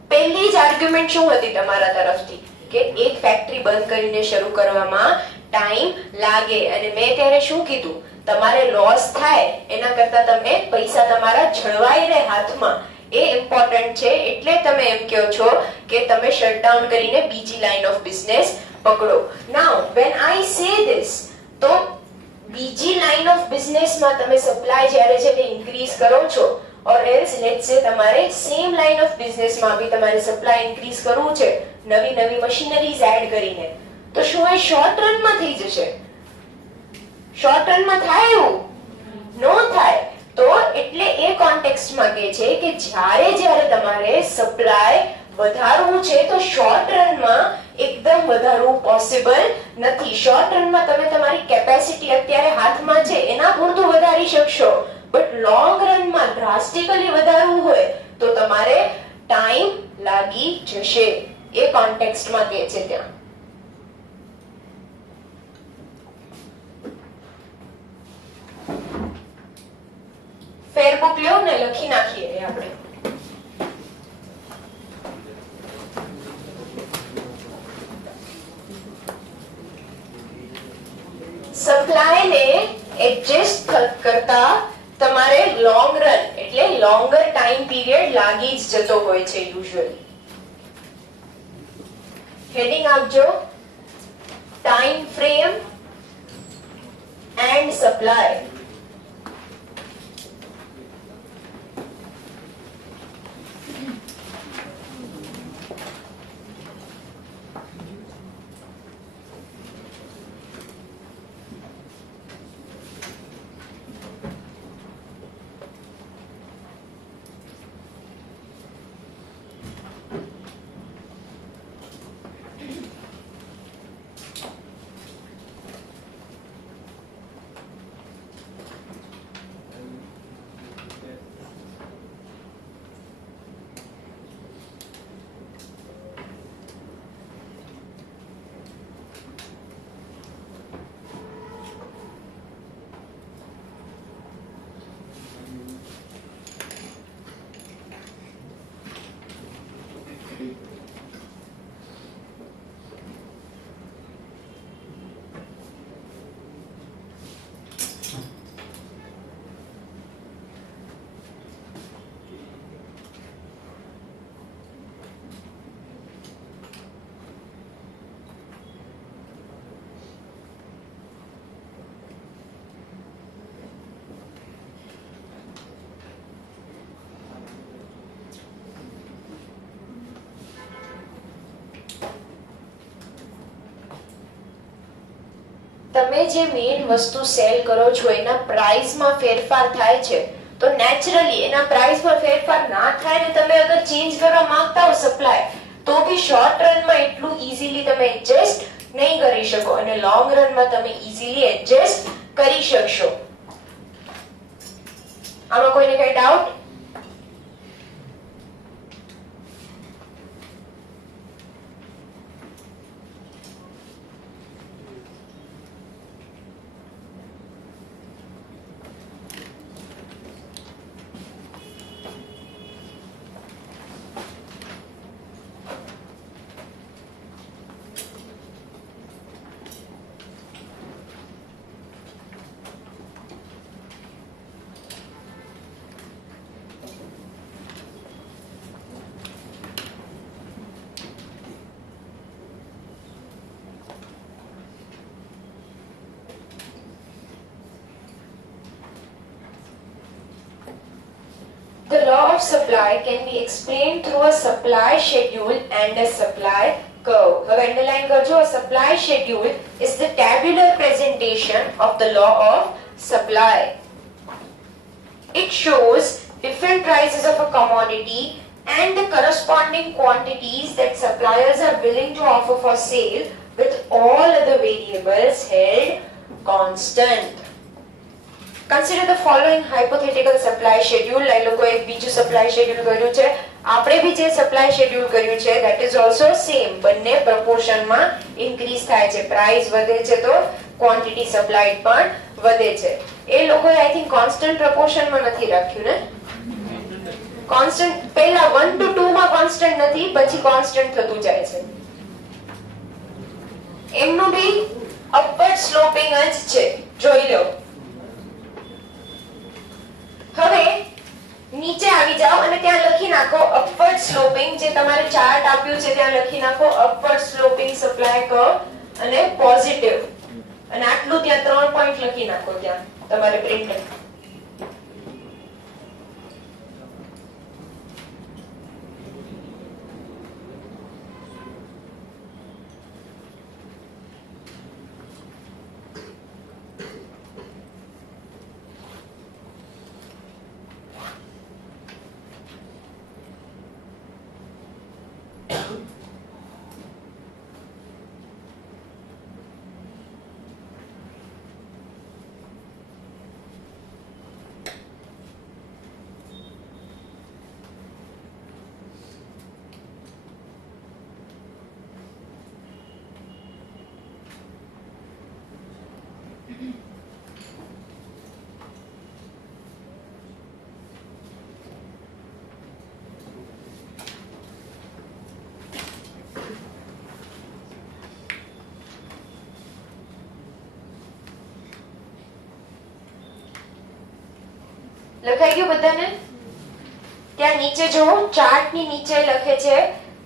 પહેલી જ argument શું હતી તમારા તરફથી કે એક ફેક્ટરી બંધ કરીને શરૂ કરવામાં ટાઈમ લાગે, અને મેં ત્યારે શું કીધું, તમારે લોસ થાય એના કરતા તમે પૈસા તમારા જળવાઈ રહે હાથમાં એ ઇમ્પોર્ટન્ટ છે, એટલે તમે એમ કહો છો કે તમે શટડાઉન કરીને બીજી લાઇન ઓફ બિઝનેસ પકડો. નાઉ વેન આઈ સે ધીસ, તો બીજી લાઇન ઓફ બિઝનેસમાં તમે સપ્લાય જ્યારે છે તે ઇન્ક્રીઝ કરો છો, or else let's say તમારે સેમ લાઇન ઓફ બિઝનેસમાં બી તમારે સપ્લાય ઇન્ક્રીઝ કરવું છે નવી નવી મશીનરીઝ એડ કરીને, તો શું એ શોર્ટ રનમાં થઈ જશે? શોર્ટ રનમાં થાય એવું નો થાય. તો એટલે એ કોન્ટેક્સ્ટમાં કહે છે કે જ્યારે જ્યારે તમારે સપ્લાય વધારવું છે તો શોર્ટ રનમાં એકદમ વધારવું પોસિબલ નથી. શોર્ટ રનમાં તમે તમારી કેપેસિટી અત્યારે હાથમાં છે એના પૂરતું વધારી શકશો, બટ લોંગ રનમાં ડ્રાસ્ટિકલી વધારવું હોય તો તમારે ટાઈમ લાગી જશે. એ કોન્ટેક્સ્ટમાં કહે છે ત્યાં. ફેરબુક લ્યો ને લખી નાખીએ આપણે. સપ્લાય ને એડજસ્ટ કરતા તમારે લોંગ રન એટલે લોંગર ટાઈમ પીરિયડ લાગી જ જતો હોય છે યુઝ્યુઅલી. હેડિંગ આપજો, ટાઈમ ફ્રેમ એન્ડ સપ્લાય. તમે જે મેઇન વસ્તુ સેલ કરો છો એના પ્રાઇસમાં ફેરફાર થાય છે, તો નેચરલી એના પ્રાઇસમાં ફેરફાર ના થાય ને તમે અગર ચેન્જ કરવા માંગતા હો સપ્લાય, તો બી શોર્ટ રનમાં એટલું ઇઝીલી તમે એડજસ્ટ નહીં કરી શકો, અને લોંગ રનમાં તમે ઇઝીલી એડજસ્ટ કરી શકશો. આમાં કોઈને કઈ doubt? of supply can be explained through a supply schedule and a supply curve. હવે underline કરજો, a supply schedule is the tabular presentation of the law of supply. It shows different prices of a commodity and the corresponding quantities that suppliers are willing to offer for sale, with all other variables held constant. Consider the following hypothetical supply schedule. આ લોકો એક બીજું supply schedule કર્યું છે, આપણે બી જે supply schedule કર્યું છે that is also same. બંને proportion માં increase થાય છે. price વધે છે તો quantity supplied પણ વધે છે. એ લોકોએ I think constant proportion માં નથી રાખ્યું ને? constant પહેલા 1 to 2 માં constant નથી, પછી constant થતું જાય છે. એમનું બી upward sloping જ છે, જોઈ લો. હવે નીચે આવી જાઓ અને ત્યાં લખી નાખો upward sloping, જે તમારે ચાર્ટ આપ્યું છે ત્યાં લખી નાખો upward sloping supply curve અને positive, અને આટલું ત્યાં 3 પોઈન્ટ લખી નાખો ત્યાં તમારે પ્રિન્ટ. લખાઈ ગયું બધાને? ત્યાં નીચે જો ચાર્ટની નીચે લખે છે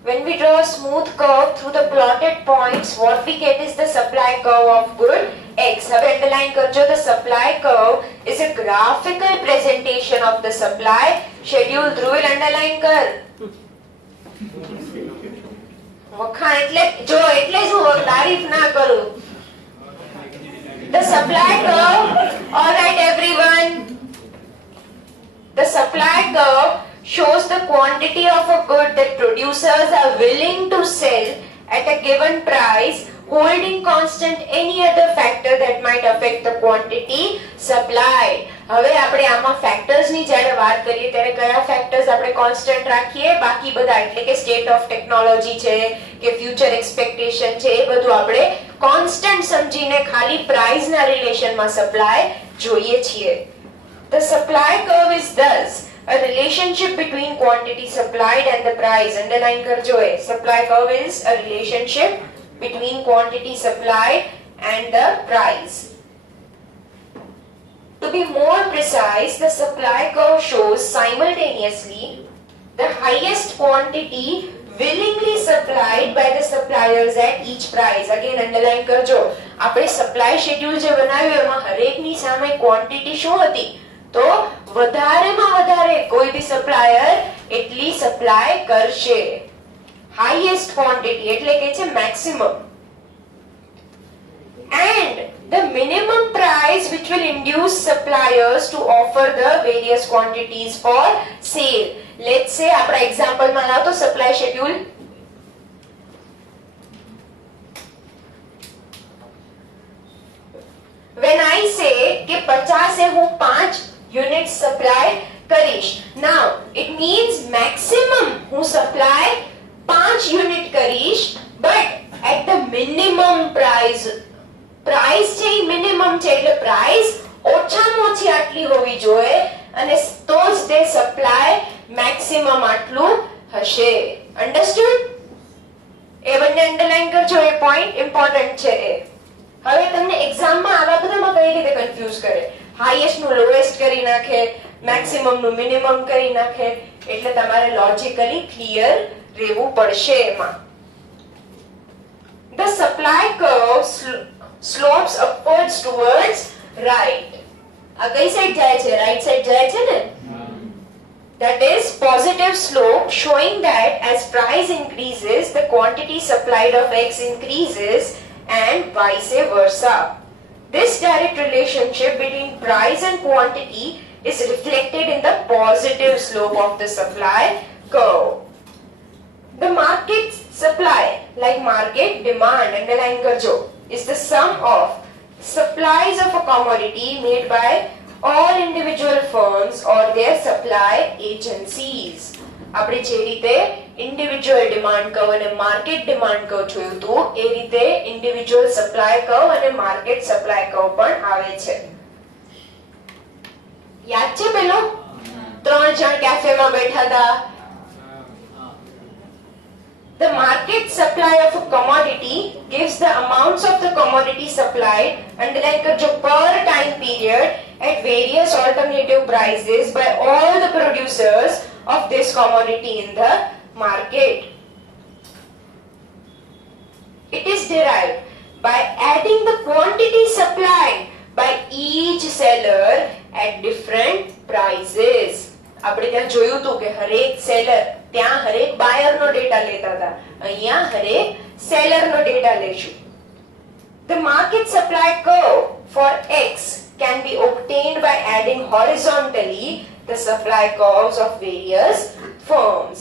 when we draw a smooth curve through the plotted points, what we get is the supply curve of good X. હવે underline કરજો, the supply curve is a graphical presentation of the supply schedule. Dhruv underline કર. વખાણ એટલે જો, એટલે જ હું તારીફ ના કરું. The supply curve, all right everyone. The supply curve shows the quantity of a good that producers are willing to sell at a given price, holding constant any other factor that might affect the quantity supplied. હવે આપણે આમાં factors ની જ્યારે વાત કરીએ ત્યારે કયા factors આપણે કોન્સ્ટન્ટ રાખીએ? બાકી બધા એટલે કે સ્ટેટ ઓફ ટેકનોલોજી છે કે ફ્યુચર એક્સપેક્ટેશન છે, એ બધું આપણે કોન્સ્ટન્ટ સમજીને ખાલી પ્રાઇસ ના રિલેશન માં સપ્લાય જોઈએ છીએ. The supply curve is thus a relationship between quantity supplied and the price. Underline karjo hai. Supply curve is a relationship between quantity supplied and the price. To be more precise, the supply curve shows simultaneously the highest quantity willingly supplied by the suppliers at each price. Again underline કરજો. આપણે supply schedule જે બનાવ્યું એમાં હરેકની સામે quantity શું હતી? તો વધારેમાં વધારે કોઈ બી સપ્લાયર એટલી સપ્લાય કરશે. હાઈએસ્ટ ક્વોન્ટિટી એટલે કે છે maximum. And the minimum price which will induce suppliers to offer the various quantities for sale. Let's say આપણા એક્ઝામ્પલ માં લાવો તો supply schedule. When I say કે 50 હું 5 units supply કરીશ, now it means maximum હું supply 5 unit કરીશ, but at the minimum price. price છે minimum છે એટલે price ઓછામાં ઓછી આટલી હોવી જોઈએ અને તો જ તે supply maximum આટલું હશે. Understood? એ બંને અંડરલાઈન કરજો, એ પોઈન્ટ ઇમ્પોર્ટન્ટ છે. હવે તમને એક્ઝામ માં આવા બધામાં કઈ રીતે કન્ફ્યુઝ કરે? હાઈએસ્ટ નું લોએસ્ટ કરી નાખે, મેક્સિમમ નું મિનિમમ કરી નાખે, એટલે તમારે લોજિકલી ક્લિયર રહેવું પડશે એમાં. The supply curve slopes upwards towards right. આ કઈ સાઈડ જાય છે? રાઈટ સાઈડ જાય છે ને? That is positive slope showing that as price increases, the quantity supplied of X increases and vice versa. This direct relationship between price and quantity is reflected in the positive slope of the supply curve. The market supply, like market demand, underline karjo, is the sum of supplies of a commodity made by all individual firms or their supply agencies. આપણે જે રીતે individual demand curve અને market demand curve જોયું હતું એ રીતે individual supply curve અને market supply curve પણ આવે છે. યાદ છે પેલો 3 જણ કેફેમાં બેઠા હતા. The market supply of a commodity gives the amounts of the commodity supplied underline karjo per time period at various alternative prices by all the producers of this commodity in the market. It is derived by adding the quantity supplied by each seller at different prices. આપણે ત્યાં જોયું હતું કે હરેક seller ત્યાં હરેક બાયર નો data લેતા હતા, અહીંયા હરેક સેલર નો ડેટા લેશું. The market supply curve for X can be obtained by adding horizontally the supply curves of various firms.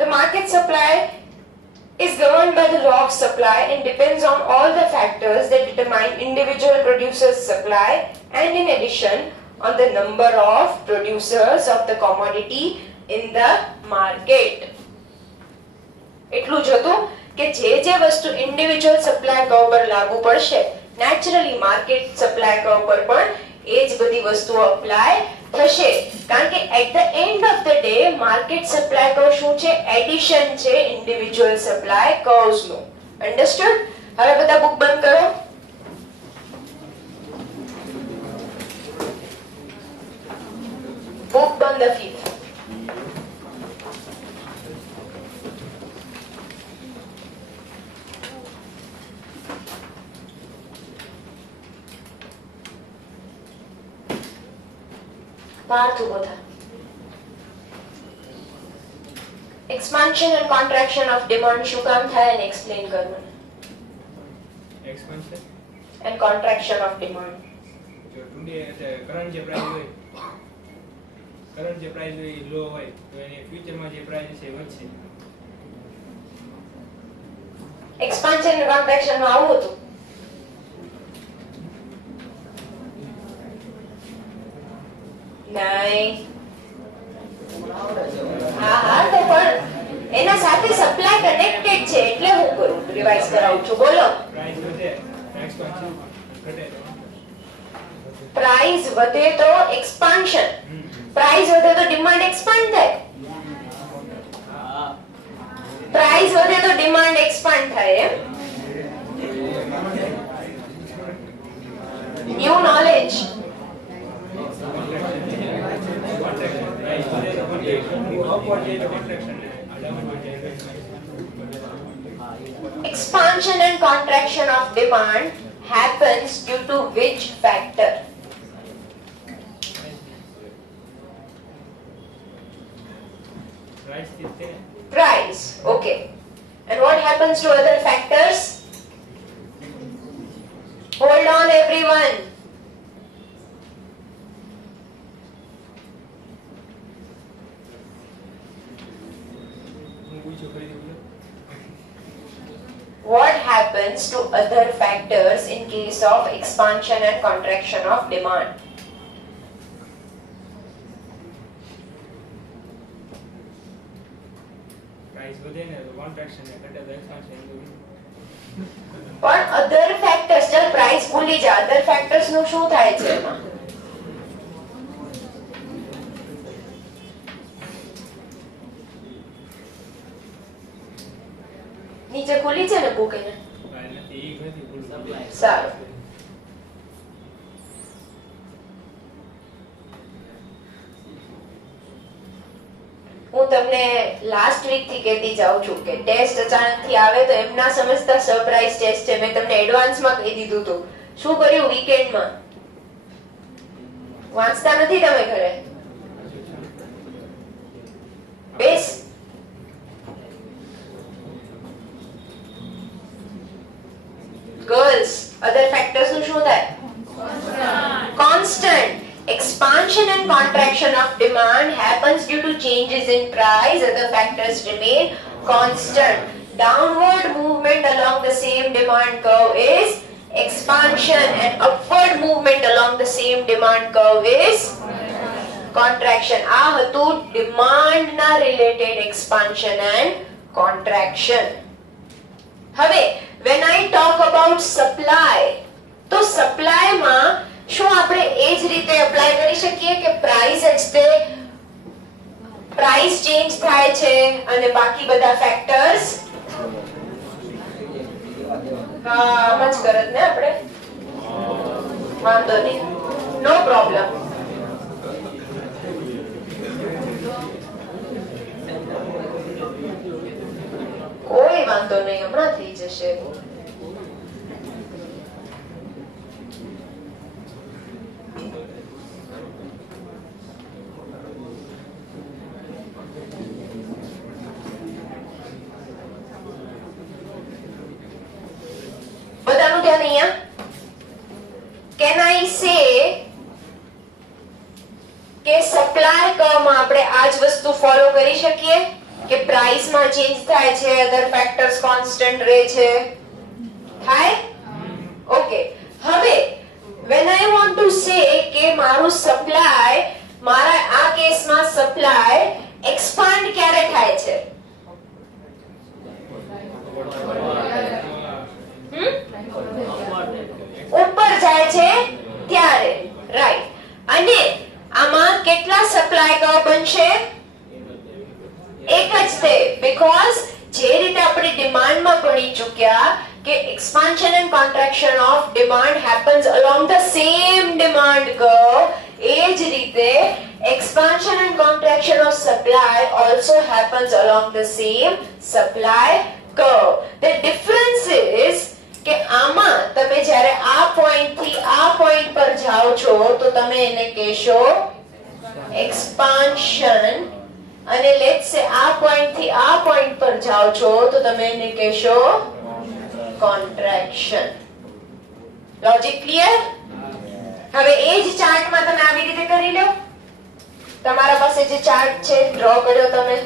The market supply is governed by the law of supply and depends on all the factors that determine individual producers' supply and in addition on the number of producers of the commodity in the market. એટલું જ હતું કે જે વસ્તુ individual supply curve પર લાગુ પડશે naturally market supply curve પર પણ એ જ બધી વસ્તુઓ અપ્લાય થશે, કારણ કે at the end of the day market supply curve શું છે? એડિશન છે ઇન્ડિવિડ્યુઅલ સપ્લાય કર્વ્સ નું. અન્ડરસ્ટુડ? હવે બધા બુક બંધ કરો. Book on the fifth. Parth ઉભો થા. Expansion and contraction of demand શું કામ થાય અને explain કરવાનું. Expansion and contraction of demand. જો today current જે price હોય કરંટ જે પ્રાઇસ હોય લો હોય તો એની ફ્યુચરમાં જે પ્રાઇસ છે વધશે. Expansion and contraction માં આવું હતું. નહીં. હા તો પણ એના સાથે સપ્લાય કનેક્ટેડ છે એટલે હું કરું રિવાઇઝ કરાવું છું. બોલો. પ્રાઇસ વધે એક્સપાન્શન ઘટે. પ્રાઇસ વધે તો એક્સપાન્શન, પ્રાઇસ વધે તો ડિમાન્ડ એક્સપાન્ડ થાય. પ્રાઇસ વધે તો ડિમાન્ડ એક્સપાન્ડ થાય એમ. New knowledge. Expansion and contraction of demand happens due to which factor? Price. Okay. And what happens to other factors? Hold on everyone. What happens to other factors in case of expansion and contraction of demand? Price વધે ને તો contraction ને ઘટે તો expansion. પણ other factors, ચલ price ભૂલી જા, other factors નું શું થાય છે એમાં? નીચે ખુલી છે ને બુક એને? નથી એ નથી ભૂલ. સારું. હું તમને લાસ્ટ વીક થી કહેતી જાઉં છું કે ટેસ્ટ અચાનક થી આવે તો એમ ના સમજતા સરપ્રાઈઝ ટેસ્ટ છે. મેં તમને એડવાન્સ માં કહી દીધું હતું. શું કર્યું વીકેન્ડ માં? વાંચતા નથી તમે ઘરે? base. Girls, other factors નું શું થાય? Constant. Expansion and contraction of demand happens due to changes in price. Other factors remain constant. Downward movement along the same demand curve is expansion, and upward movement along the same demand curve is contraction. આ હતું demand ના related expansion and contraction. હવે when I talk about supply, તો supply માં શું આપણે એ જ રીતે એપ્લાય કરી શકીએ કે પ્રાઇસ જ તે પ્રાઇસ ચેન્જ થાય છે અને બાકી બધા ફેક્ટર્સ આમ જ કરત ને આપણે? વાંધો નહીં, નો પ્રોબ્લેમ. કોઈ વાંધો નહીં, હમણાં થઈ જશે. બધાનું ધ્યાન અહીંયા. Can I say કે સપ્લાય કર્વમાં આપણે આ જ વસ્તુ ફોલો કરી શકીએ કે પ્રાઇસ માં ચેન્જ થાય છે, અધર ફેક્ટર્સ કોન્સ્ટન્ટ રહે છે? થાય? ઓકે. હવે when I want to say કે મારું સપ્લાય, મારા આ કેસમાં સપ્લાય એક્સપાન્ડ ક્યારે થાય છે? ઉપર જાય છે ત્યારે, રાઈટ. અને આમાં કેટલા સપ્લાય કર્વ બનશે? એક જ તે, બીકોઝ જે રીતે આપણે ડિમાન્ડમાં ભણી ચૂક્યા કે expansion and contraction of demand happens along the same demand curve, એ જ રીતે expansion and contraction of supply also happens along the same supply curve. The difference is કે આમાં તમે જ્યારે આ પોઈન્ટ થી આ પોઈન્ટ પર જાઓ છો તો તમે એને કહેશો expansion, અને લેટ્સ સે આ પોઈન્ટ થી આ પોઈન્ટ પર જાઓ છો તો તમે એને કહેશો contraction. Logic clear? હવે એ જ ચાર્ટમાં તમે આવી રીતે કરી લો. તમારા પાસે જે ચાર્ટ છે ડ્રો કર્યો તમે.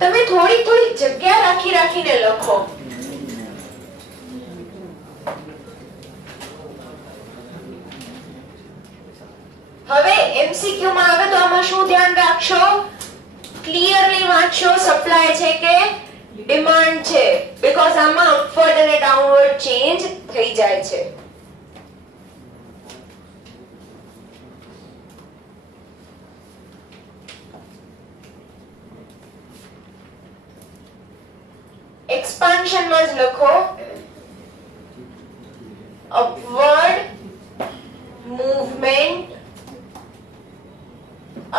તમે થોડી થોડી જગ્યા રાખી રાખીને લખો. હવે એમસીક્યુ માં આવે તો આમાં શું ધ્યાન રાખશો? ક્લિયરલી વાંચશો સપ્લાય છે કે ડિમાન્ડ છે, બીકોઝ આમાં અપવર્ડ અને ડાઉનવર્ડ ચેન્જ થઈ જાય છે. એક્સપાન્શન માં જ લખો upward movement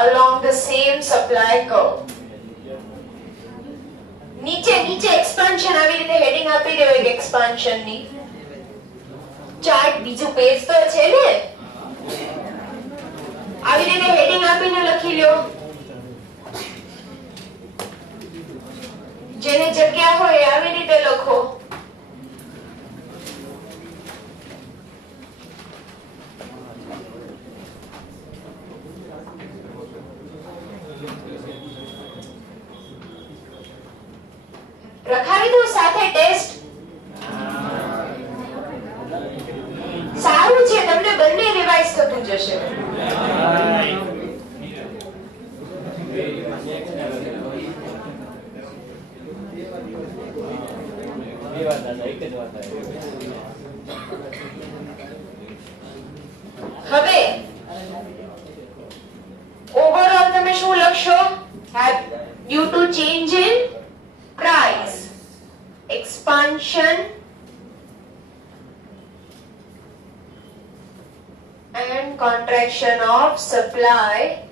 along the same supply curve. નીચે નીચે એક્સપાન્શન આવી રીતે હેડિંગ આપી દેવો એક એક્સપાન્શન ની. ચાર્ટ બીજું પેજ તો છે ને, આવી રીતે હેડિંગ આપીને લખી લ્યો. જેને જગ્યા હોય આવી રીતે લખો. રખાવી દો સાથે ટેસ્ટ. સારું છે, તમને બંને રિવાઇઝ થતું જશે. હવે ઓવરઓલ તમે શું લખશો? due to change in price, expansion and contraction of supply,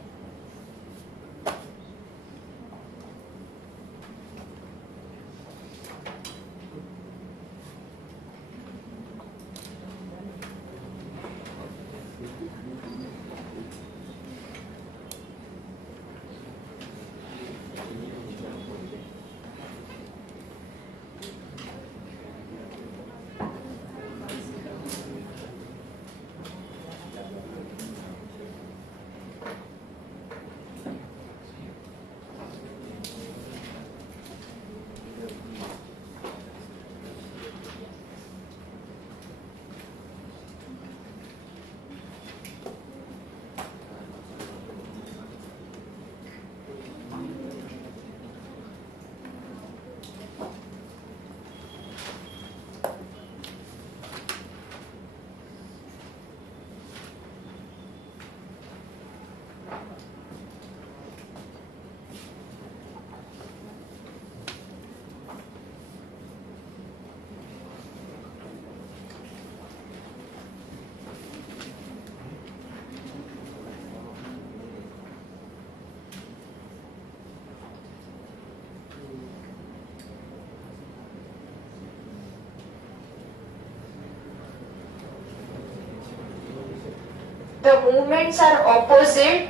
The movements are opposite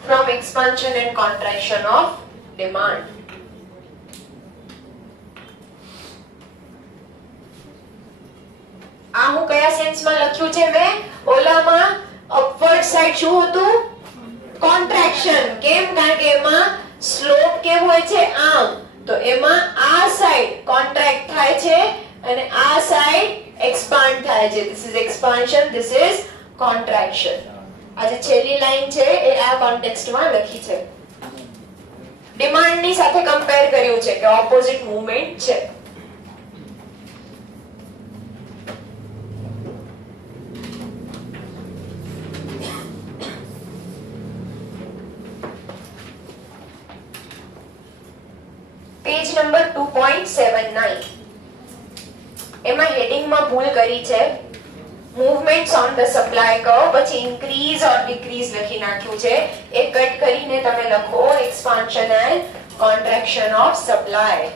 from expansion and contraction of demand. આ હું કયા સેન્સમાં લખ્યું છે મેં ઓલામાં અપવર્ડ સાઈડ શું હતું કોન્ટ્રેક્શન કેમ કારણ કે એમાં સ્લોપ કેવો હોય છે આમ તો એમાં આ સાઈડ કોન્ટ્રેક્ટ થાય છે અને આ સાઈડ એક્સપાન્ડ થાય છે this is expansion this is contraction આ જે છેલ્લી લાઈન છે એ આ કોન્ટેક્સ્ટમાં લખી છે ડિમાન્ડની સાથે કમ્પેર કર્યું છે કે ઓપોઝિટ મૂવમેન્ટ છે પેજ નંબર 2.79 એમાં હેડિંગમાં ભૂલ કરી છે movements on the supply curve પછી ઇન્ક્રીઝ ઓર ડિક્રીઝ લખી નાખ્યું છે એ કટ કરીને તમે લખો expansion and contraction of supply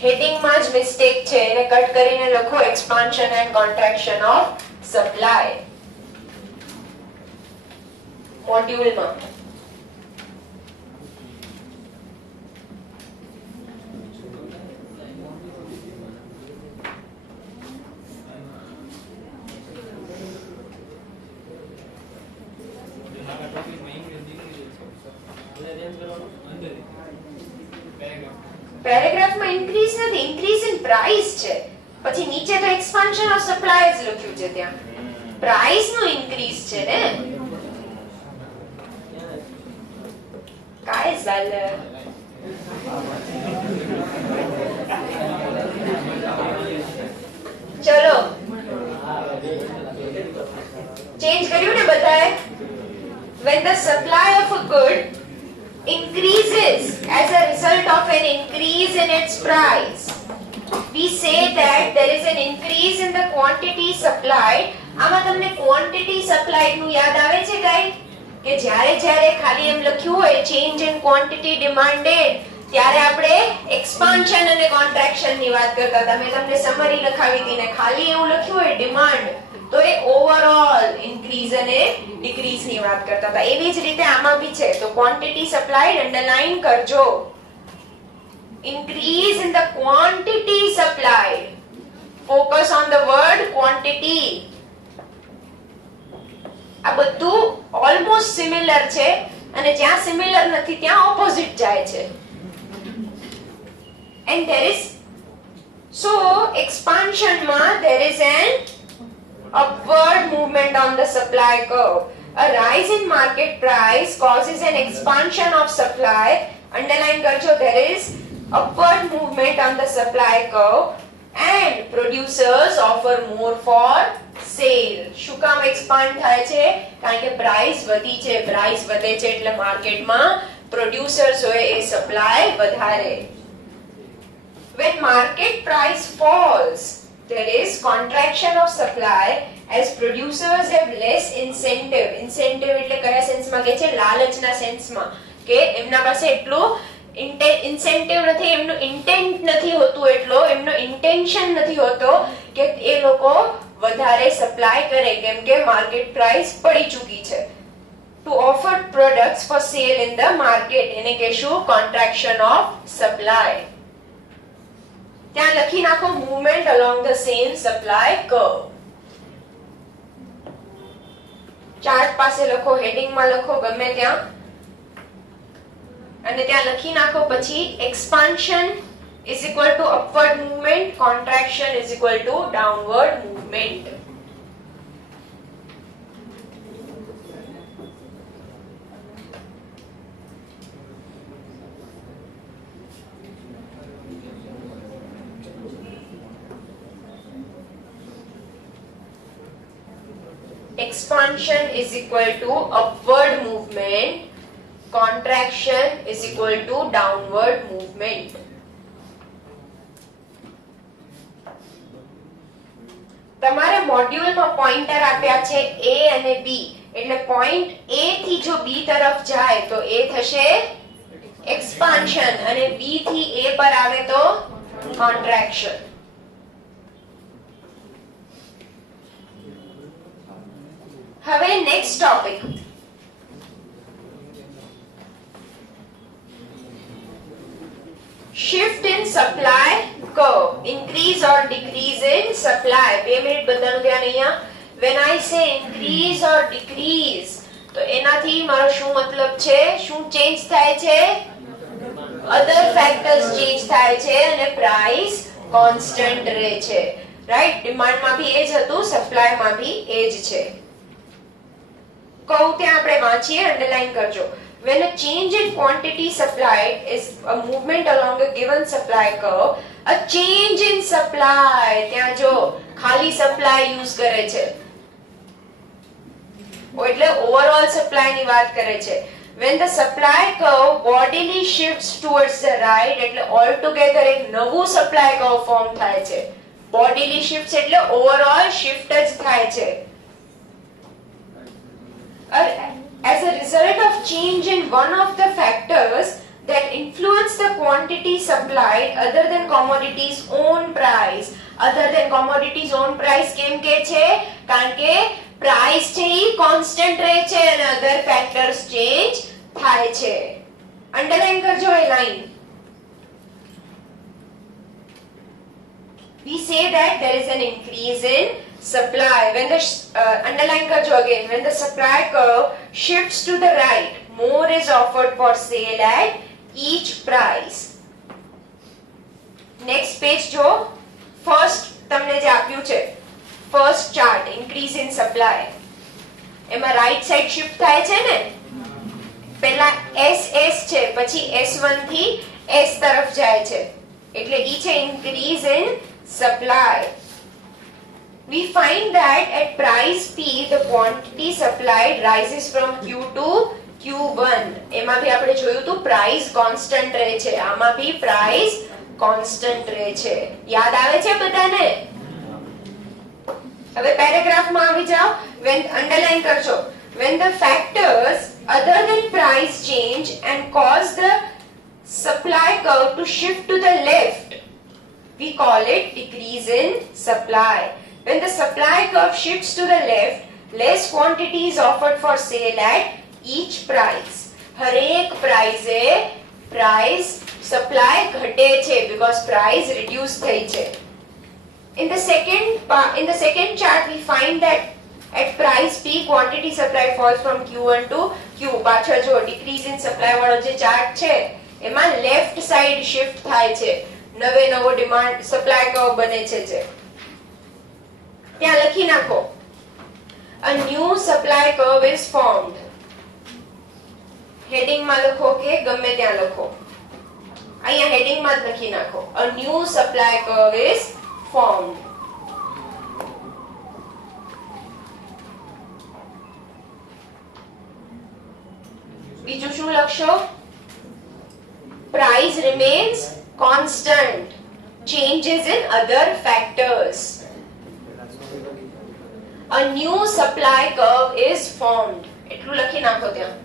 હેડિંગમાં જ મિસ્ટેક છે એને કટ કરીને લખો expansion and contraction of supply મોડ્યુલમાં પેરેગ્રાફમાં ઇન્ક્રીઝ નથી ઇન્ક્રીઝ ઇન પ્રાઇસ છે પછી નીચે તો એક્સપાન્શન ઓફ સપ્લાય જ લખ્યું છે ત્યાં પ્રાઇસ નો ઇન્ક્રીઝ છે ને काय झालं चलो चेंज કર્યું ને બધાએ when the supply of a good increases as a result of an increase in its price we say that there is an increase in the quantity supplied આમાં તમને quantity supplied નું યાદ આવે છે ગાઈસ કે જ્યારે જ્યારે ખાલી એમ લખ્યું હોય ચેન્જ ઇન ક્વોન્ટિટી ડિમાન્ડેડ ત્યારે આપણે એક્સપાન્શન અને કોન્ટ્રેક્શન ની વાત કરતા હતા મેં તમને સમરી લખાવી હતી ને ખાલી એવું લખ્યું હોય ડિમાન્ડ તો એ ઓવરઓલ ઇન્ક્રીઝ અને ડિક્રીઝ ની વાત કરતા હતા એવી જ રીતે આમાં બી છે તો ક્વોન્ટિટી સપ્લાઈડ અંડરલાઈન કરજો increase in the quantity supplied focus on the word quantity આ બધું ઓલમોસ્ટ સિમિલર છે અને જ્યાં સિમિલર નથી ત્યાં ઓપોઝિટ જાય છે and there is so expansion માં there is an upward movement on the supply curve a rise in market price causes an expansion of supply underline કરજો there is upward movement on the supply curve and producers offer more for cell શું કામ expand થાય છે કારણ કે price વધી છે price વધે છે એટલે માર્કેટમાં પ્રોડ્યુસર્સ હોય એ સપ્લાય વધારે when market price falls there is contraction of supply as producers have less incentive એટલે કયા સેન્સમાં કહે છે લાલચના સેન્સમાં કે એમના પાસે એટલું ઇન્સેન્ટિવ નથી એમનું ઇન્ટેન્ટ નથી હોતું એટલો એમનો ઇન્ટેન્શન નથી હોતો કે એ લોકો વધારે સપ્લાય કરે કેમ કે માર્કેટ પ્રાઇસ પડી ચૂકી છે to offer products for sale in the market એને કહેશું કોન્ટ્રેક્શન ઓફ સપ્લાય ત્યાં લખી નાખો movement along the same supply curve chart પાસે લખો હેડિંગમાં લખો ગમે ત્યાં અને ત્યાં લખી નાખો પછી expansion is equal to upward movement contraction is equal to downward movement expansion is equal to upward movement contraction is equal to downward movement તમારે મોડ્યુલમાં પોઇન્ટર આપ્યા છે A અને B એટલે પોઈન્ટ A થી જો B તરફ જાય તો એ થશે એક્સપાન્શન અને B થી A પર આવે તો contraction. હવે next topic. Shift in supply curve, increase or decrease in supply. 2 minute બધાનું ધ્યાન અહીંયા. When I say increase or decrease, તો એનાથી મારો શું મતલબ છે? શું ચેન્જ થાય છે? અધર ફેક્ટર્સ ચેન્જ થાય છે અને પ્રાઇસ કોન્સ્ટન્ટ રહે છે. રાઈટ? ડિમાન્ડ માં ભી એ જ હતું, સપ્લાય માં ભી એ જ છે. કહું ત્યાં આપણે વાંચીએ, અંડરલાઈન કરજો. When a change in quantity supplied is a movement along a given supply curve, a change in supply, ત્યાં જો ખાલી supply use કરે છે, એટલે ઓવરઓલ સપ્લાય ની વાત કરે છે. When the supply curve bodily shifts towards the right, એટલે all together એક નવું supply curve ફોર્મ થાય છે. bodily shifts એટલે ઓવરઓલ shift જ થાય છે. As a result of change in one of the factors that influence the quantity supplied other than commodities own price. Other than commodities own price કેમ કે છે? કારણ કે price છે ઈ constant રહે છે અને other factors change થાય છે. અંડરલાઈન કરજો એ line. We say that there is an increase in supply. When the underline karjo again, when the supply curve shifts to the right, more is offered for sale at each price. Next page jo, first તમને જે આપ્યું છે, first chart, increase in supply. એમાં right side shift થાય છે ને? પહેલા SS છે, પછી S1 થી S તરફ જાય છે, એટલે ઈ છે increase in supply. We find that at price P, the quantity supplied rises from Q to Q1. એમાં ભી આપણે જોયું હતું price constant રહે છે, આમાં ભી price constant રહે છે. યાદ આવે છે બધાને? હવે પેરેગ્રાફ માં આવી જાઓ. When underline કરજો. When the factors other than price change and cause the supply curve to shift to the left, we call it decrease in supply. When the supply curve shifts to the left, less quantity is offered for sale at each price. હર એક પ્રાઇસે price supply ઘટે છે because price reduce થઈ છે. In the second chart we find that at price P, quantity supply falls from Q1 to Q. પાછળ જો decrease in supply વાળો જે chart છે એમાં લેફ્ટ સાઈડ શિફ્ટ થાય છે, નવે નવો ડિમાન્ડ સપ્લાય કર્વ બને છે. ત્યાં લખી નાખો, a new supply curve is formed. Heading માં લખો કે ગમે ત્યાં લખો, અહીંયા હેડિંગ માં જ લખી નાખો, a new supply curve is formed. બીજું શું લખશો? Price remains constant. Changes in other factors. A new supply curve is formed. એટલું લખી નાખો ત્યાં.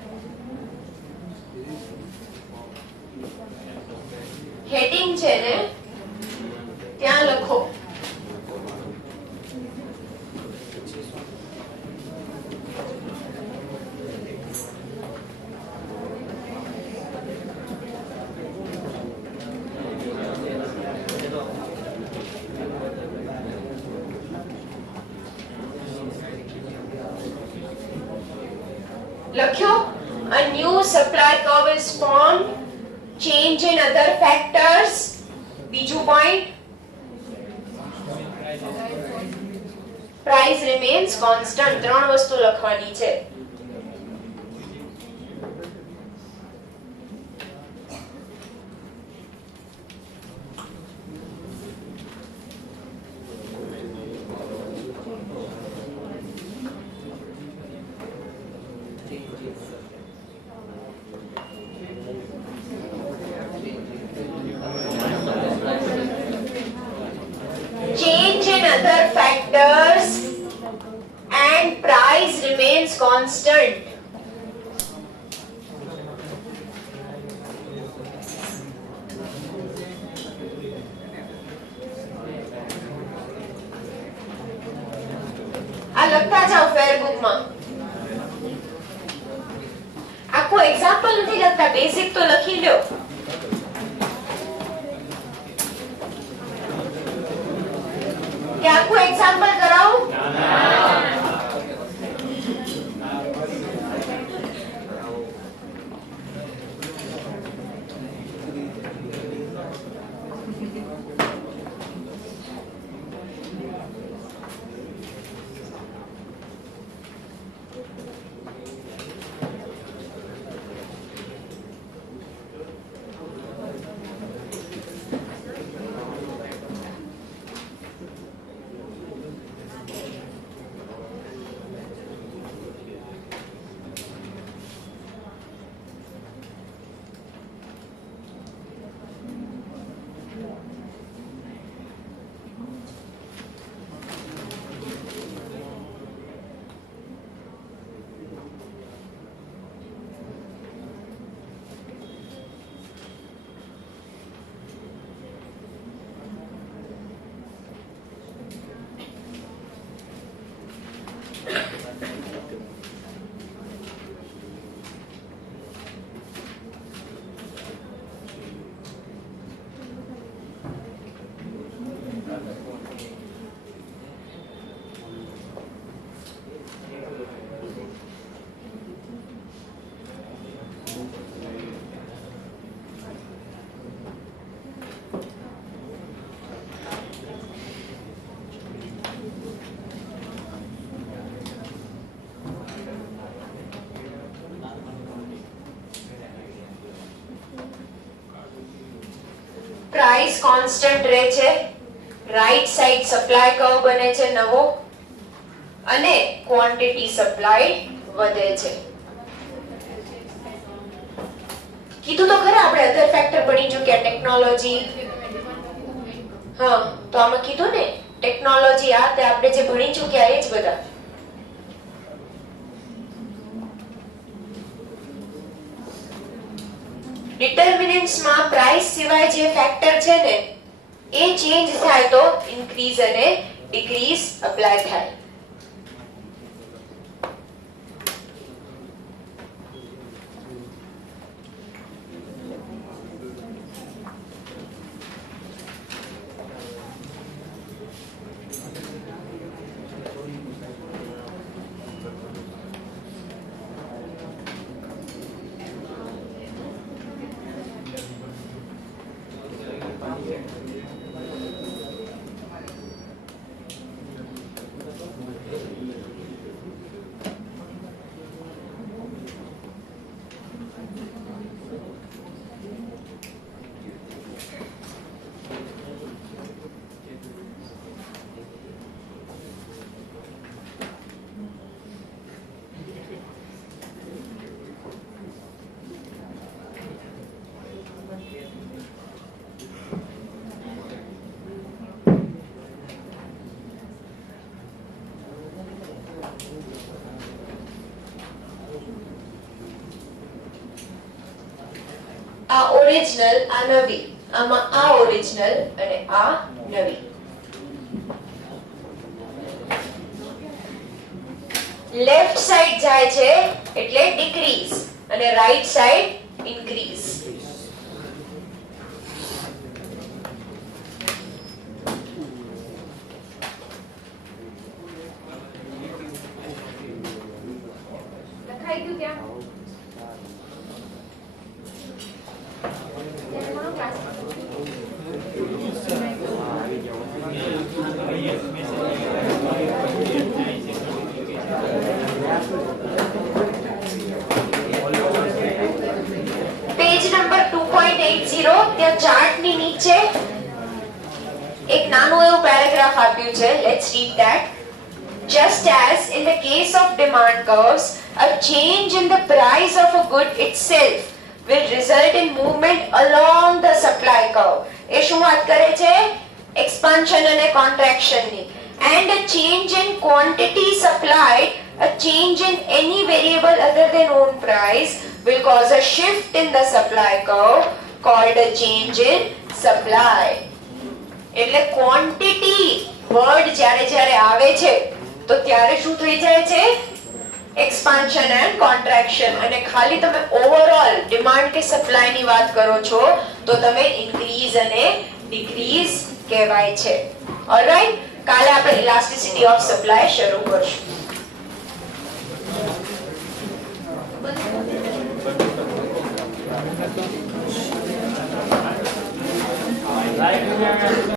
હેડિંગ છે ને ત્યાં લખો. લખ્યો? A new supply curve is formed. Change in other factors. બીજું point, price remains constant. ત્રણ વસ્તુ લખવાની છે. Change in other factors and price remains constant. લખતા જાઓ ફેર બુકમાં. આખું એક્ઝામ્પલ નથી લખતા, બેઝિક તો લખી લો. કે આખું એક્ઝામ્પલ કરાવું? પ્રાઇસ કોન્સ્ટન્ટ રહે છે, રાઈટ સાઈડ સપ્લાય કર્વ બને છે નવો, અને ક્વોન્ટિટી સપ્લાઈડ વધે છે. કીધું તો ખરા આપણે અધર ફેક્ટર ભણી ચૂક્યા, ટેકનોલોજી. હા, તો આમાં કીધું ને ટેકનોલોજી, આ તે આપણે જે ભણી ચૂક્યા એ જ બધા. ડિટર્મિનન્ટ્સ માં પ્રાઇસ સિવાય જે ફેક્ટર છે ને એ ચેન્જ થાય તો ઇન્ક્રીઝ અને ડિક્રીઝ અપ્લાય થાય. આ ઓરિજિનલ, આ નવી, આમાં આ ઓરિજિનલ અને આ નવી. લેફ્ટ સાઈડ જાય છે એટલે ડિક્રીઝ અને રાઈટ સાઈડ ઇન્ક્રીઝ. લખાઈ ગયું ત્યાં? પેજ નંબર 2.80 ત્યાં ચાર્ટ ની નીચે એક નાનું એવું પેરેગ્રાફ આપ્યું છે. Let's read that. Just as in the case of demand curves, a change in the price of a good itself will result in movement along the supply curve. એ શું વાત કરે છે? Expansion અને contraction ની. And a change in quantity supplied, a change in any variable other than own price will cause a shift in the supply curve called a change in supply. એટલે quantity word જ્યારે જ્યારે આવે છે તો ત્યારે શું થઈ જાય છે? Expansion and contraction. અને ખાલી તમે ઓવરઓલ ડિમાન્ડ કે સપ્લાય ની વાત કરો છો તો તમે ઇન્ક્રીઝ અને ડિક્રીઝ કહેવાય છે. ઓલરાઈટ, કાલે આપણે ઇલાસ્ટિસિટી ઓફ સપ્લાય શરૂ કરશું.